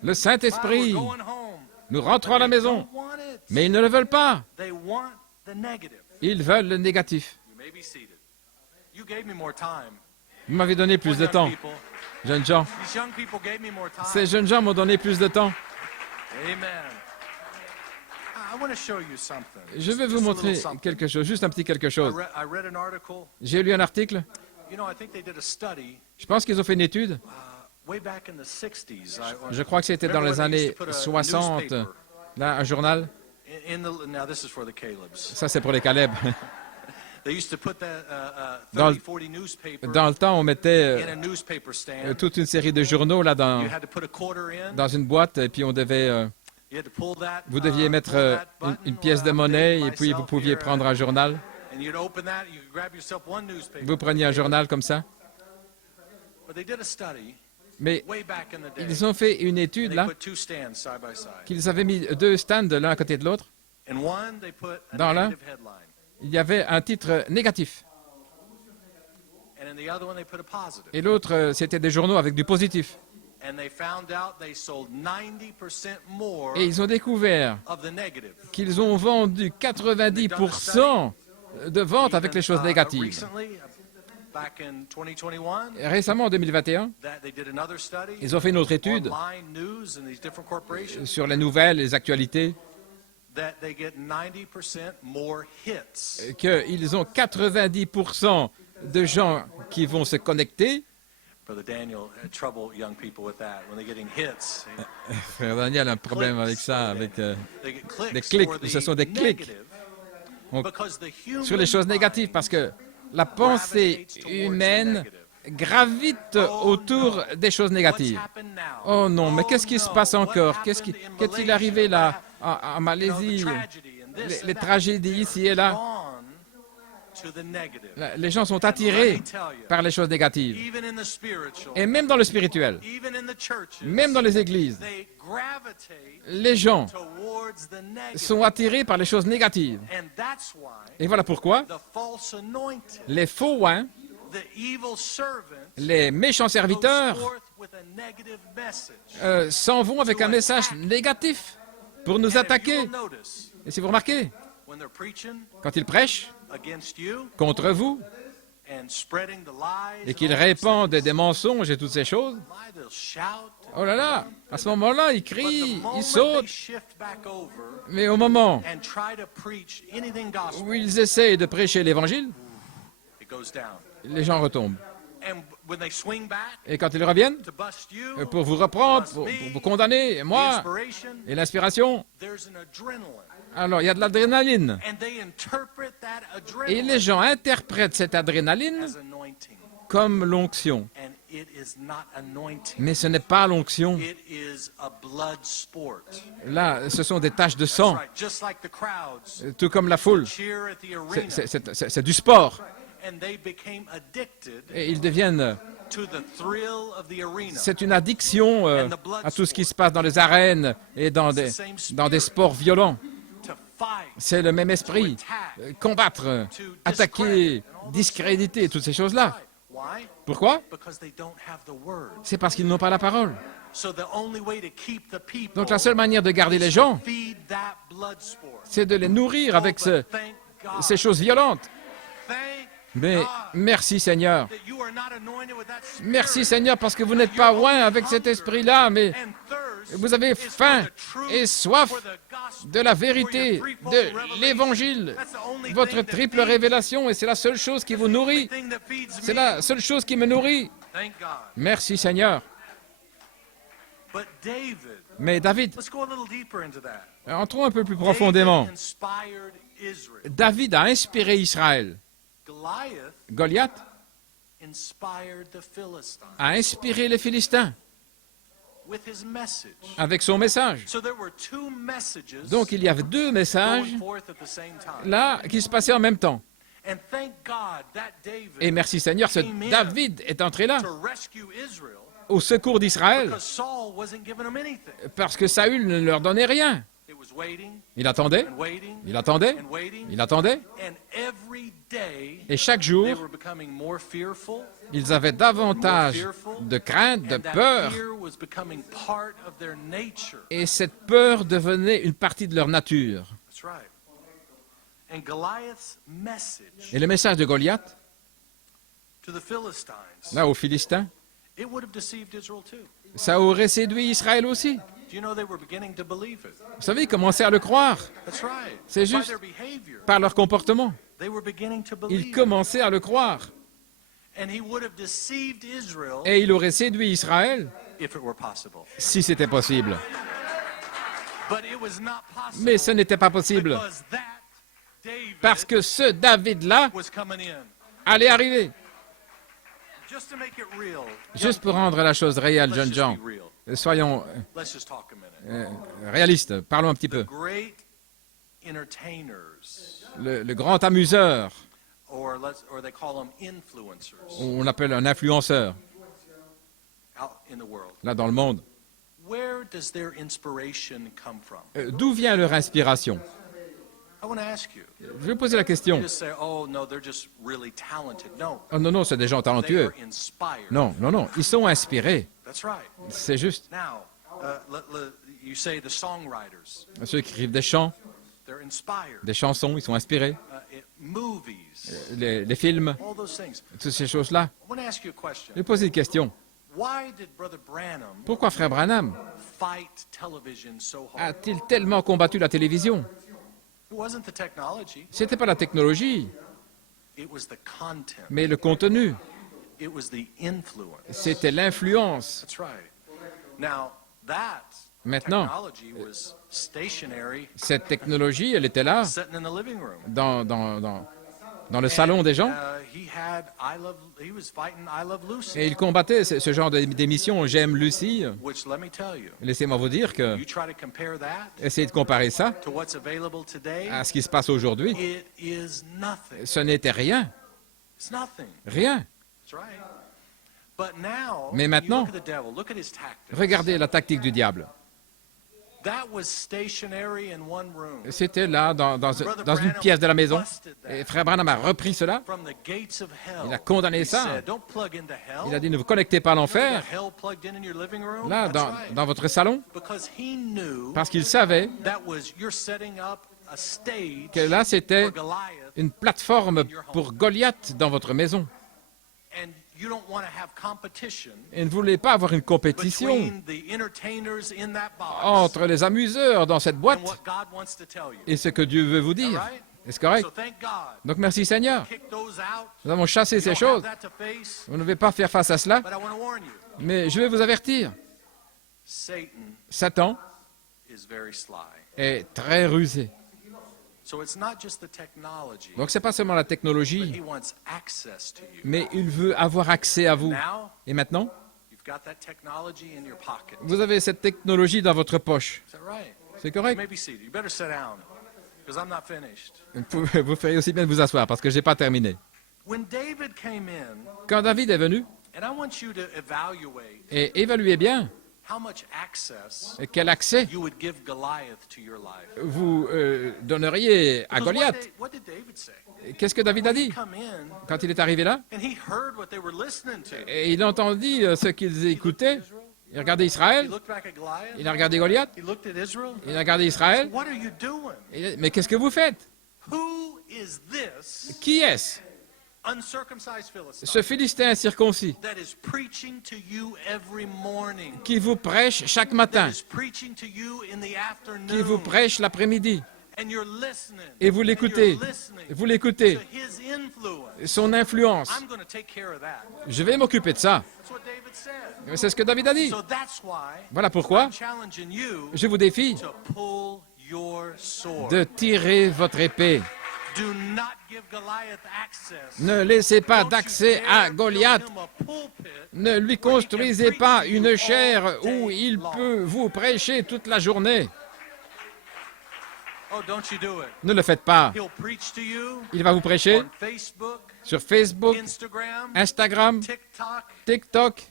Le Saint-Esprit, nous rentrons à la maison, mais ils ne le veulent pas. Ils veulent le négatif. Vous m'avez donné plus de temps, jeunes gens. Ces jeunes gens m'ont donné plus de temps. Je vais vous montrer quelque chose, juste un petit quelque chose. J'ai lu un article Je pense qu'ils ont fait une étude. Je crois que c'était dans les années 60. Là, un journal. Ça, c'est pour les Caleb. Dans le temps, on mettait toute une série de journaux là dans une boîte et puis on devait... vous deviez mettre une pièce de monnaie et puis vous pouviez prendre un journal. Vous preniez un journal comme ça. Mais ils ont fait une étude là, qu'ils avaient mis deux stands l'un à côté de l'autre. Dans l'un, il y avait un titre négatif. Et l'autre, c'était des journaux avec du positif. Et ils ont découvert qu'ils ont vendu 90% de ventes avec les choses négatives. Et récemment, en 2021, ils ont fait une autre étude sur les nouvelles, les actualités, qu'ils ont 90% de gens qui vont se connecter. Frère Daniel a un problème avec ça, avec des clics. Ce sont des clics sur les choses négatives, parce que la pensée humaine gravite autour des choses négatives. Oh non, mais qu'est-ce qui se passe encore? Qu'est-il arrivé là, en Malaisie? Les tragédies ici et là. Les gens sont attirés par les choses négatives. Et même dans le spirituel, même dans les églises, les gens sont attirés par les choses négatives. Et voilà pourquoi les faux oints, les méchants serviteurs, s'en vont avec un message négatif pour nous attaquer. Et si vous remarquez, quand ils prêchent contre vous et qu'ils répandent des mensonges et toutes ces choses, oh là là, à ce moment-là, ils crient, ils sautent. Mais au moment où ils essayent de prêcher l'Évangile, les gens retombent. Et quand ils reviennent pour vous reprendre, pour vous condamner, moi, et l'inspiration, alors il y a de l'adrénaline. Et les gens interprètent cette adrénaline comme l'onction. Mais ce n'est pas l'onction. Là, ce sont des taches de sang, tout comme la foule. C'est du sport. Et ils deviennent... C'est une addiction à tout ce qui se passe dans les arènes et dans des sports violents. C'est le même esprit. Combattre, attaquer, discréditer, toutes ces choses-là. Pourquoi? C'est parce qu'ils n'ont pas la parole. Donc la seule manière de garder les gens, c'est de les nourrir avec ces choses violentes. Mais merci Seigneur. Merci Seigneur parce que vous n'êtes pas loin avec cet esprit-là, mais vous avez faim et soif de la vérité, de l'Évangile, votre triple révélation, et c'est la seule chose qui vous nourrit. C'est la seule chose qui me nourrit. Merci Seigneur. Mais David, entrons un peu plus profondément. David a inspiré Israël. Goliath a inspiré les Philistins avec son message. Donc il y avait deux messages là qui se passaient en même temps. Et merci Seigneur, ce David est entré là au secours d'Israël parce que Saül ne leur donnait rien. Il attendait, il attendait, il attendait. Et chaque jour, ils avaient davantage de crainte, de peur. Et cette peur devenait une partie de leur nature. Et le message de Goliath, là aux Philistins, ça aurait séduit Israël aussi. Vous savez, ils commençaient à le croire. C'est juste par leur comportement. Ils commençaient à le croire. Et il aurait séduit Israël si c'était possible. Mais ce n'était pas possible. Parce que ce David-là allait arriver. Juste pour rendre la chose réelle, jeunes gens, soyons réalistes, parlons un petit peu. Le grand amuseur, on appelle un influenceur, là dans le monde, d'où vient leur inspiration? Je vais poser la question. Oh non, non, c'est des gens talentueux. Non, non, non, ils sont inspirés. C'est juste. Ceux qui écrivent des chants, des chansons, ils sont inspirés. Les films, toutes ces choses-là. Je vais poser une question. Pourquoi Frère Branham a-t-il tellement combattu la télévision? Ce n'était pas la technologie, mais le contenu. C'était l'influence. Maintenant, cette technologie, elle était là, dans le salon des gens, et il combattait ce genre d'émission « J'aime Lucie ». Laissez-moi vous dire que, essayez de comparer ça à ce qui se passe aujourd'hui, ce n'était rien. Rien. Mais maintenant, regardez la tactique du diable. C'était là, dans une pièce de la maison. Et Frère Branham a repris cela. Il a condamné ça. Il a dit, ne vous connectez pas à l'enfer, là, dans votre salon, parce qu'il savait que là, c'était une plateforme pour Goliath dans votre maison. Et ne voulez pas avoir une compétition entre les amuseurs dans cette boîte et ce que Dieu veut vous dire. Est-ce correct? Donc merci Seigneur. Nous avons chassé ces choses. Vous ne devez pas faire face à cela. Mais je vais vous avertir. Satan est très rusé. Donc, ce n'est pas seulement la technologie, mais il veut avoir accès à vous. Et maintenant, vous avez cette technologie dans votre poche. C'est correct? Vous feriez aussi bien de vous asseoir, parce que je n'ai pas terminé. Quand David est venu, et évaluez bien quel accès vous donneriez à Goliath. Qu'est-ce que David a dit quand il est arrivé là? Et il entendit ce qu'ils écoutaient. Il regardait Israël, il a regardé Goliath, il a regardé Israël. Mais qu'est-ce que vous faites? Qui est-ce? Ce Philistin incirconcis qui vous prêche chaque matin, qui vous prêche l'après-midi, et vous l'écoutez, son influence. Je vais m'occuper de ça. C'est ce que David a dit. Voilà pourquoi je vous défie de tirer votre épée. Ne laissez pas d'accès à Goliath. Ne lui construisez pas une chaire où il peut vous prêcher toute la journée. Ne le faites pas. Il va vous prêcher sur Facebook, Instagram, TikTok.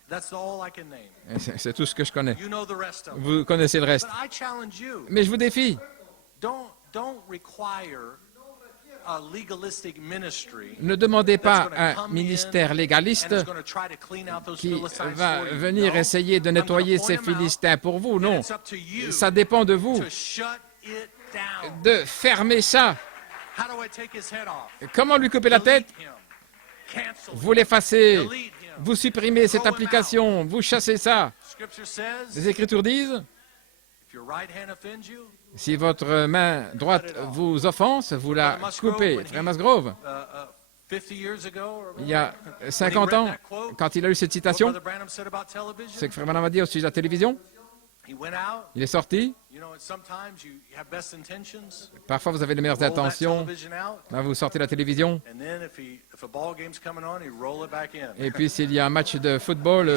C'est tout ce que je connais. Vous connaissez le reste. Mais je vous défie. Ne demandez pas un ministère légaliste qui va venir essayer de nettoyer ces Philistins pour vous. Non, ça dépend de vous de fermer ça. Comment lui couper la tête? Vous l'effacez, vous supprimez cette application, vous chassez ça. Les Écritures disent, si votre main droite vous offense, vous la coupez. Frère Masgrove, Il y a 50 ans, quand il a eu cette citation, ce que Frère Branham a dit au sujet de la télévision, il est sorti. Parfois, vous avez les meilleures intentions. Là, vous sortez la télévision. Et puis, s'il y a un match de football,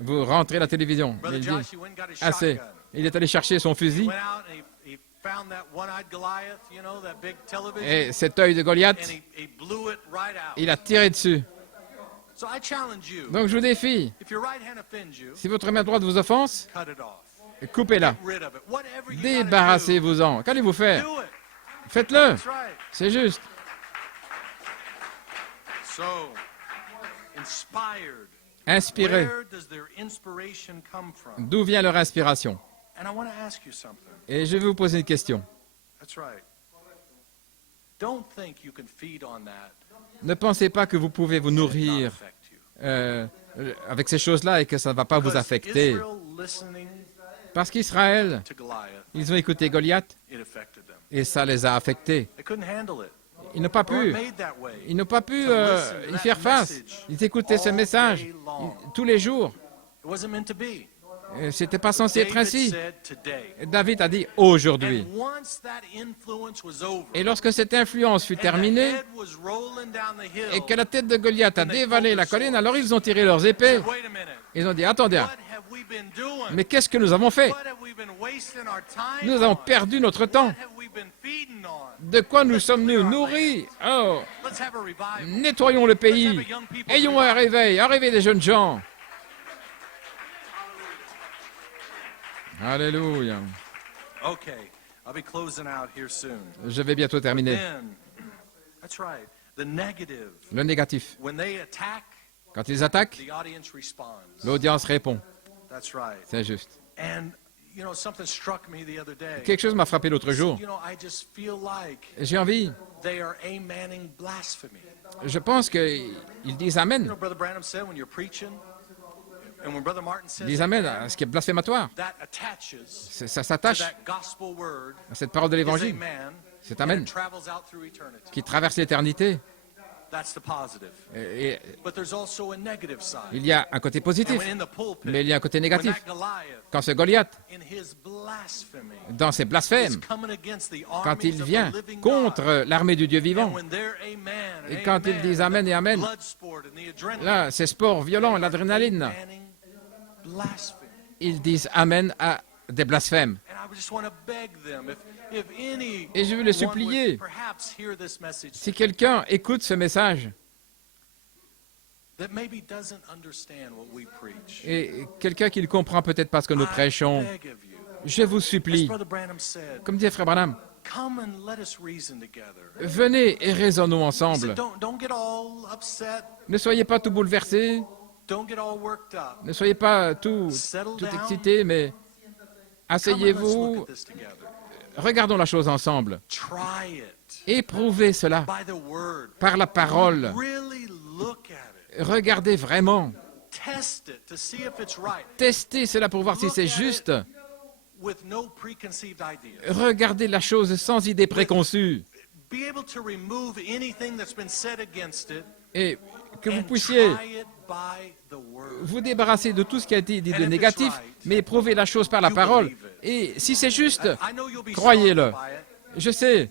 vous rentrez la télévision. Il dit, assez. Il est allé chercher son fusil. Et cet œil de Goliath, il a tiré dessus. Donc je vous défie, si votre main droite vous offense, coupez-la. Débarrassez-vous-en. Qu'allez-vous faire? Faites-le. C'est juste. Inspiré. D'où vient leur inspiration? Et je vais vous poser une question. Ne pensez pas que vous pouvez vous nourrir avec ces choses-là et que ça ne va pas vous affecter. Parce qu'Israël, ils ont écouté Goliath et ça les a affectés. Ils n'ont pas pu y faire face. Ils écoutaient ce message tous les jours. C'était pas censé être ainsi. David a dit aujourd'hui. Et lorsque cette influence fut terminée et que la tête de Goliath a dévalé la colline, alors ils ont tiré leurs épées. Ils ont dit, attendez, mais qu'est-ce que nous avons fait? Nous avons perdu notre temps. De quoi nous sommes-nous nourris? Oh, nettoyons le pays. Ayons un réveil des jeunes gens. Alléluia. Je vais bientôt terminer. Le négatif. Quand ils attaquent, l'audience répond. C'est juste. Quelque chose m'a frappé l'autre jour. J'ai envie. Je pense qu'ils disent Amen. Ils disent Amen à ce qui est blasphématoire. Ça s'attache à cette parole de l'Évangile. C'est Amen qui traverse l'éternité. Et il y a un côté positif, mais il y a un côté négatif. Quand ce Goliath, dans ses blasphèmes, quand il vient contre l'armée du Dieu vivant, et quand ils disent Amen et Amen, là, c'est sport violent, l'adrénaline. Ils disent Amen à des blasphèmes. Et je veux les supplier, si quelqu'un écoute ce message, et quelqu'un qui ne comprend peut-être pas ce que nous prêchons, je vous supplie, comme dit Frère Branham, venez et raisonnons ensemble. Ne soyez pas tout bouleversés, ne soyez pas tout excités, mais asseyez-vous, regardons la chose ensemble. Éprouvez cela par la parole. Regardez vraiment. Testez cela pour voir si c'est juste. Regardez la chose sans idée préconçue. Et que vous puissiez vous débarrasser de tout ce qui a été dit de négatif, mais éprouvez la chose par la parole. Et si c'est juste, croyez-le. Je sais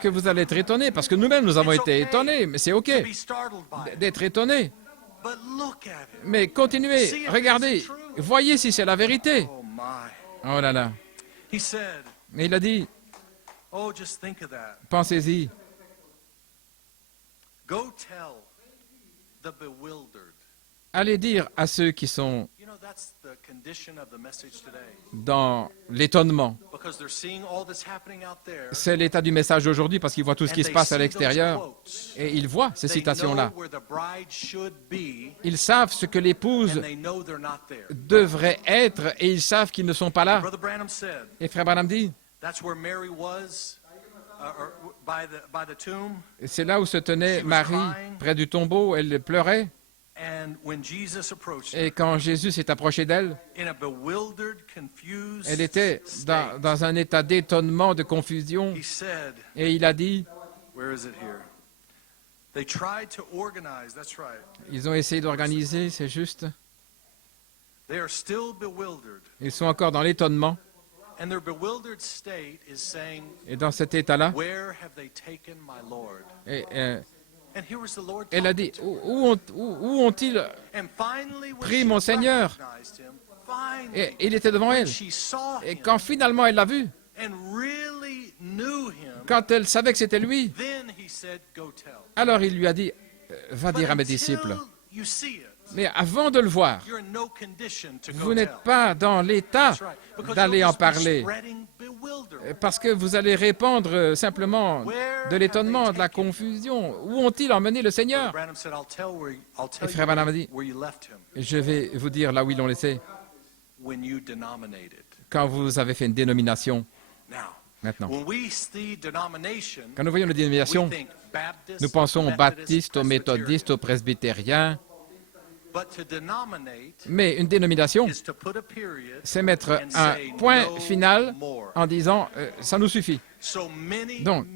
que vous allez être étonnés, parce que nous-mêmes, nous avons été étonnés, mais c'est OK d'être étonnés. Mais continuez, regardez, voyez si c'est la vérité. Oh là là. Mais il a dit, pensez-y. Allez dire à ceux qui sont dans l'étonnement. C'est l'état du message aujourd'hui parce qu'ils voient tout ce qui se passe à l'extérieur et ils voient ces citations-là. Ils savent ce que l'épouse devrait être et ils savent qu'ils ne sont pas là. Et Frère Branham dit, c'est là où se tenait Marie, près du tombeau, elle pleurait. Et quand Jésus s'est approché d'elle, elle était dans un état d'étonnement, de confusion. Et il a dit, Where is it here? They tried to organize, that's right. Ils ont essayé d'organiser, c'est juste. They are still bewildered. Ils sont encore dans l'étonnement. And their bewildered state is saying, Et dans cet état-là, where have they taken my Lord? And here was the Lord elle a dit, où ont-ils pris mon Seigneur? Et il était devant elle. Et quand finalement elle l'a vu, quand elle savait que c'était lui, alors il lui a dit, va dire à mes disciples. Mais avant de le voir, vous n'êtes pas dans l'état d'aller en parler, parce que vous allez répandre simplement de l'étonnement, de la confusion. Où ont-ils emmené le Seigneur? Et Frère Branham a dit, je vais vous dire là où ils l'ont laissé, quand vous avez fait une dénomination. Maintenant, quand nous voyons une dénomination, nous pensons aux baptistes, aux méthodistes, aux presbytériens. Mais une dénomination, c'est mettre un point final en disant ça nous suffit. Donc,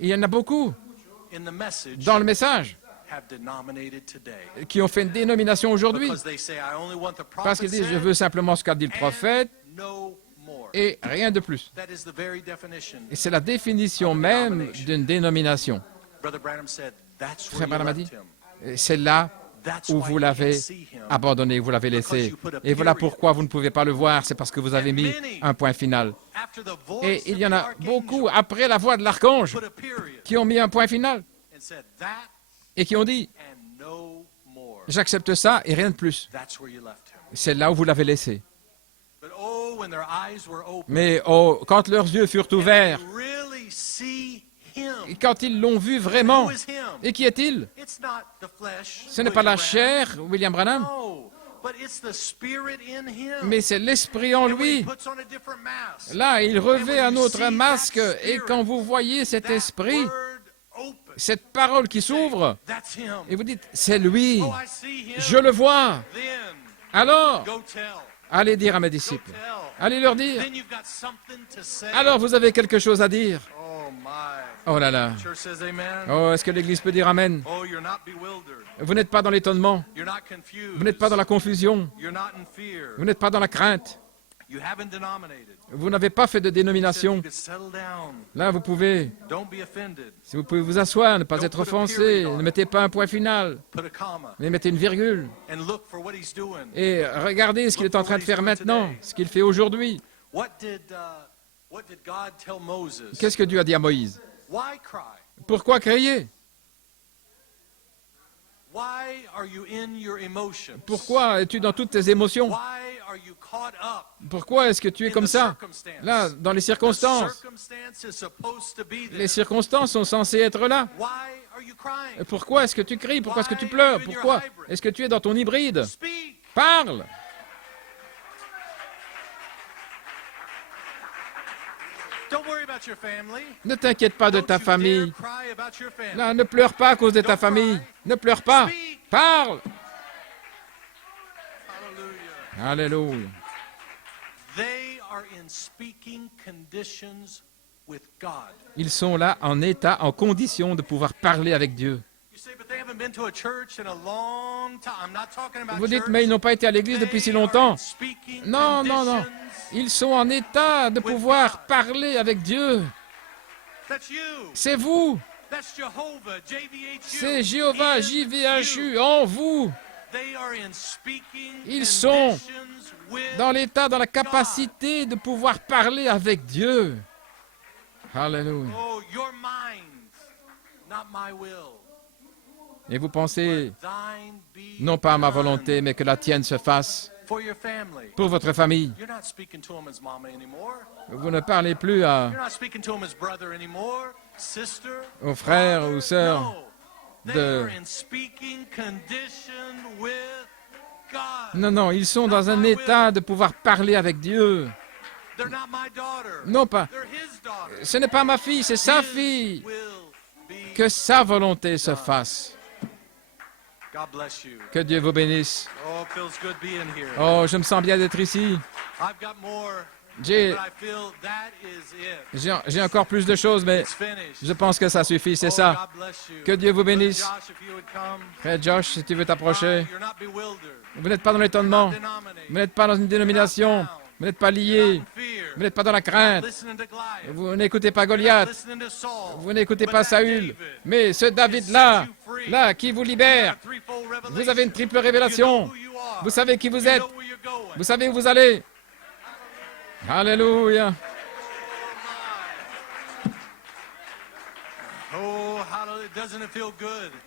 il y en a beaucoup dans le message qui ont fait une dénomination aujourd'hui parce qu'ils disent je veux simplement ce qu'a dit le prophète et rien de plus. Et c'est la définition même d'une dénomination. Frère Branham a dit, c'est là où vous l'avez abandonné, vous l'avez laissé. Et voilà pourquoi vous ne pouvez pas le voir, c'est parce que vous avez mis un point final. Et il y en a beaucoup, après la voix de l'archange, qui ont mis un point final et qui ont dit, j'accepte ça et rien de plus. C'est là où vous l'avez laissé. Mais quand leurs yeux furent ouverts, et quand ils l'ont vu vraiment, et qui est-il? Ce n'est pas la chair, William Branham, mais c'est l'esprit en lui. Là, il revêt un autre masque, et quand vous voyez cet esprit, cette parole qui s'ouvre, et vous dites, c'est lui, je le vois. Alors, allez dire à mes disciples, allez leur dire, alors vous avez quelque chose à dire. Oh là là. Oh, est-ce que l'Église peut dire Amen? Vous n'êtes pas dans l'étonnement. Vous n'êtes pas dans la confusion. Vous n'êtes pas dans la crainte. Vous n'avez pas fait de dénomination. Là, vous pouvez, si vous pouvez vous asseoir, ne pas être offensé, ne mettez pas un point final, mais mettez une virgule. Et regardez ce qu'il est en train de faire maintenant, ce qu'il fait aujourd'hui. Qu'est-ce que Dieu a dit à Moïse? Pourquoi crier? Pourquoi es-tu dans toutes tes émotions? Pourquoi est-ce que tu es comme ça? Là, dans les circonstances. Les circonstances sont censées être là. Pourquoi est-ce que tu cries? Pourquoi est-ce que tu pleures? Pourquoi est-ce que tu es dans ton hybride? Parle! Ne t'inquiète pas de ta famille. Là, ne pleure pas à cause de ta famille. Ne pleure pas. Parle. Alléluia. Ils sont là en état, en condition de pouvoir parler avec Dieu. Vous dites, mais ils n'ont pas été à l'église depuis si longtemps. Non, non, non. Ils sont en état de pouvoir parler avec Dieu. C'est vous. C'est Jéhovah, JVHU, en vous. Ils sont dans l'état, dans la capacité de pouvoir parler avec Dieu. Alléluia. Et vous pensez, non pas à ma volonté, mais que la tienne se fasse pour votre famille. Vous ne parlez plus aux frères ou sœurs de... Non, non, ils sont dans un état de pouvoir parler avec Dieu. Non pas. Ce n'est pas ma fille, c'est sa fille. Que sa volonté se fasse. Que Dieu vous bénisse. Oh, je me sens bien d'être ici. J'ai encore plus de choses, mais je pense que ça suffit, c'est ça. Que Dieu vous bénisse. Frère Josh, si tu veux t'approcher. Vous n'êtes pas dans l'étonnement. Vous n'êtes pas dans une dénomination. Vous n'êtes pas lié. Vous n'êtes pas dans la crainte. Vous n'écoutez pas Goliath. Vous n'écoutez pas Saül. Mais ce David-là, qui vous libère, vous avez une triple révélation. Vous savez qui vous êtes. Vous savez où vous allez. Alléluia.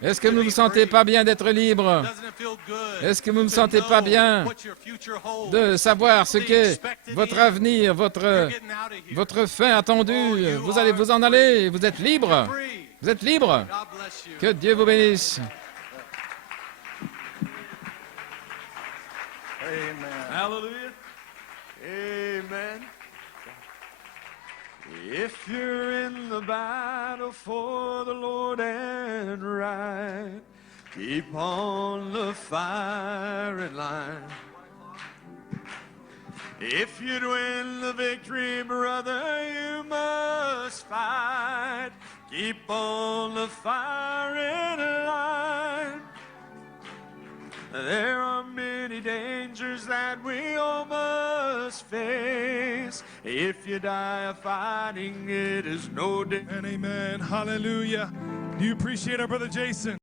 Est-ce que vous ne vous sentez pas bien d'être libre? Est-ce que vous ne vous sentez pas bien de savoir ce qu'est votre avenir, votre fin attendue? Vous allez vous en aller, vous êtes libre. Vous êtes libre. Que Dieu vous bénisse. Hallelujah. Amen. If you're in the battle for the Lord and right, keep on the firing line. If you'd win the victory, brother, you must fight. Keep on the firing line. There are many dangers that we all must face. If you die fighting, it is no day. And amen. Hallelujah. Do you appreciate our brother Jason?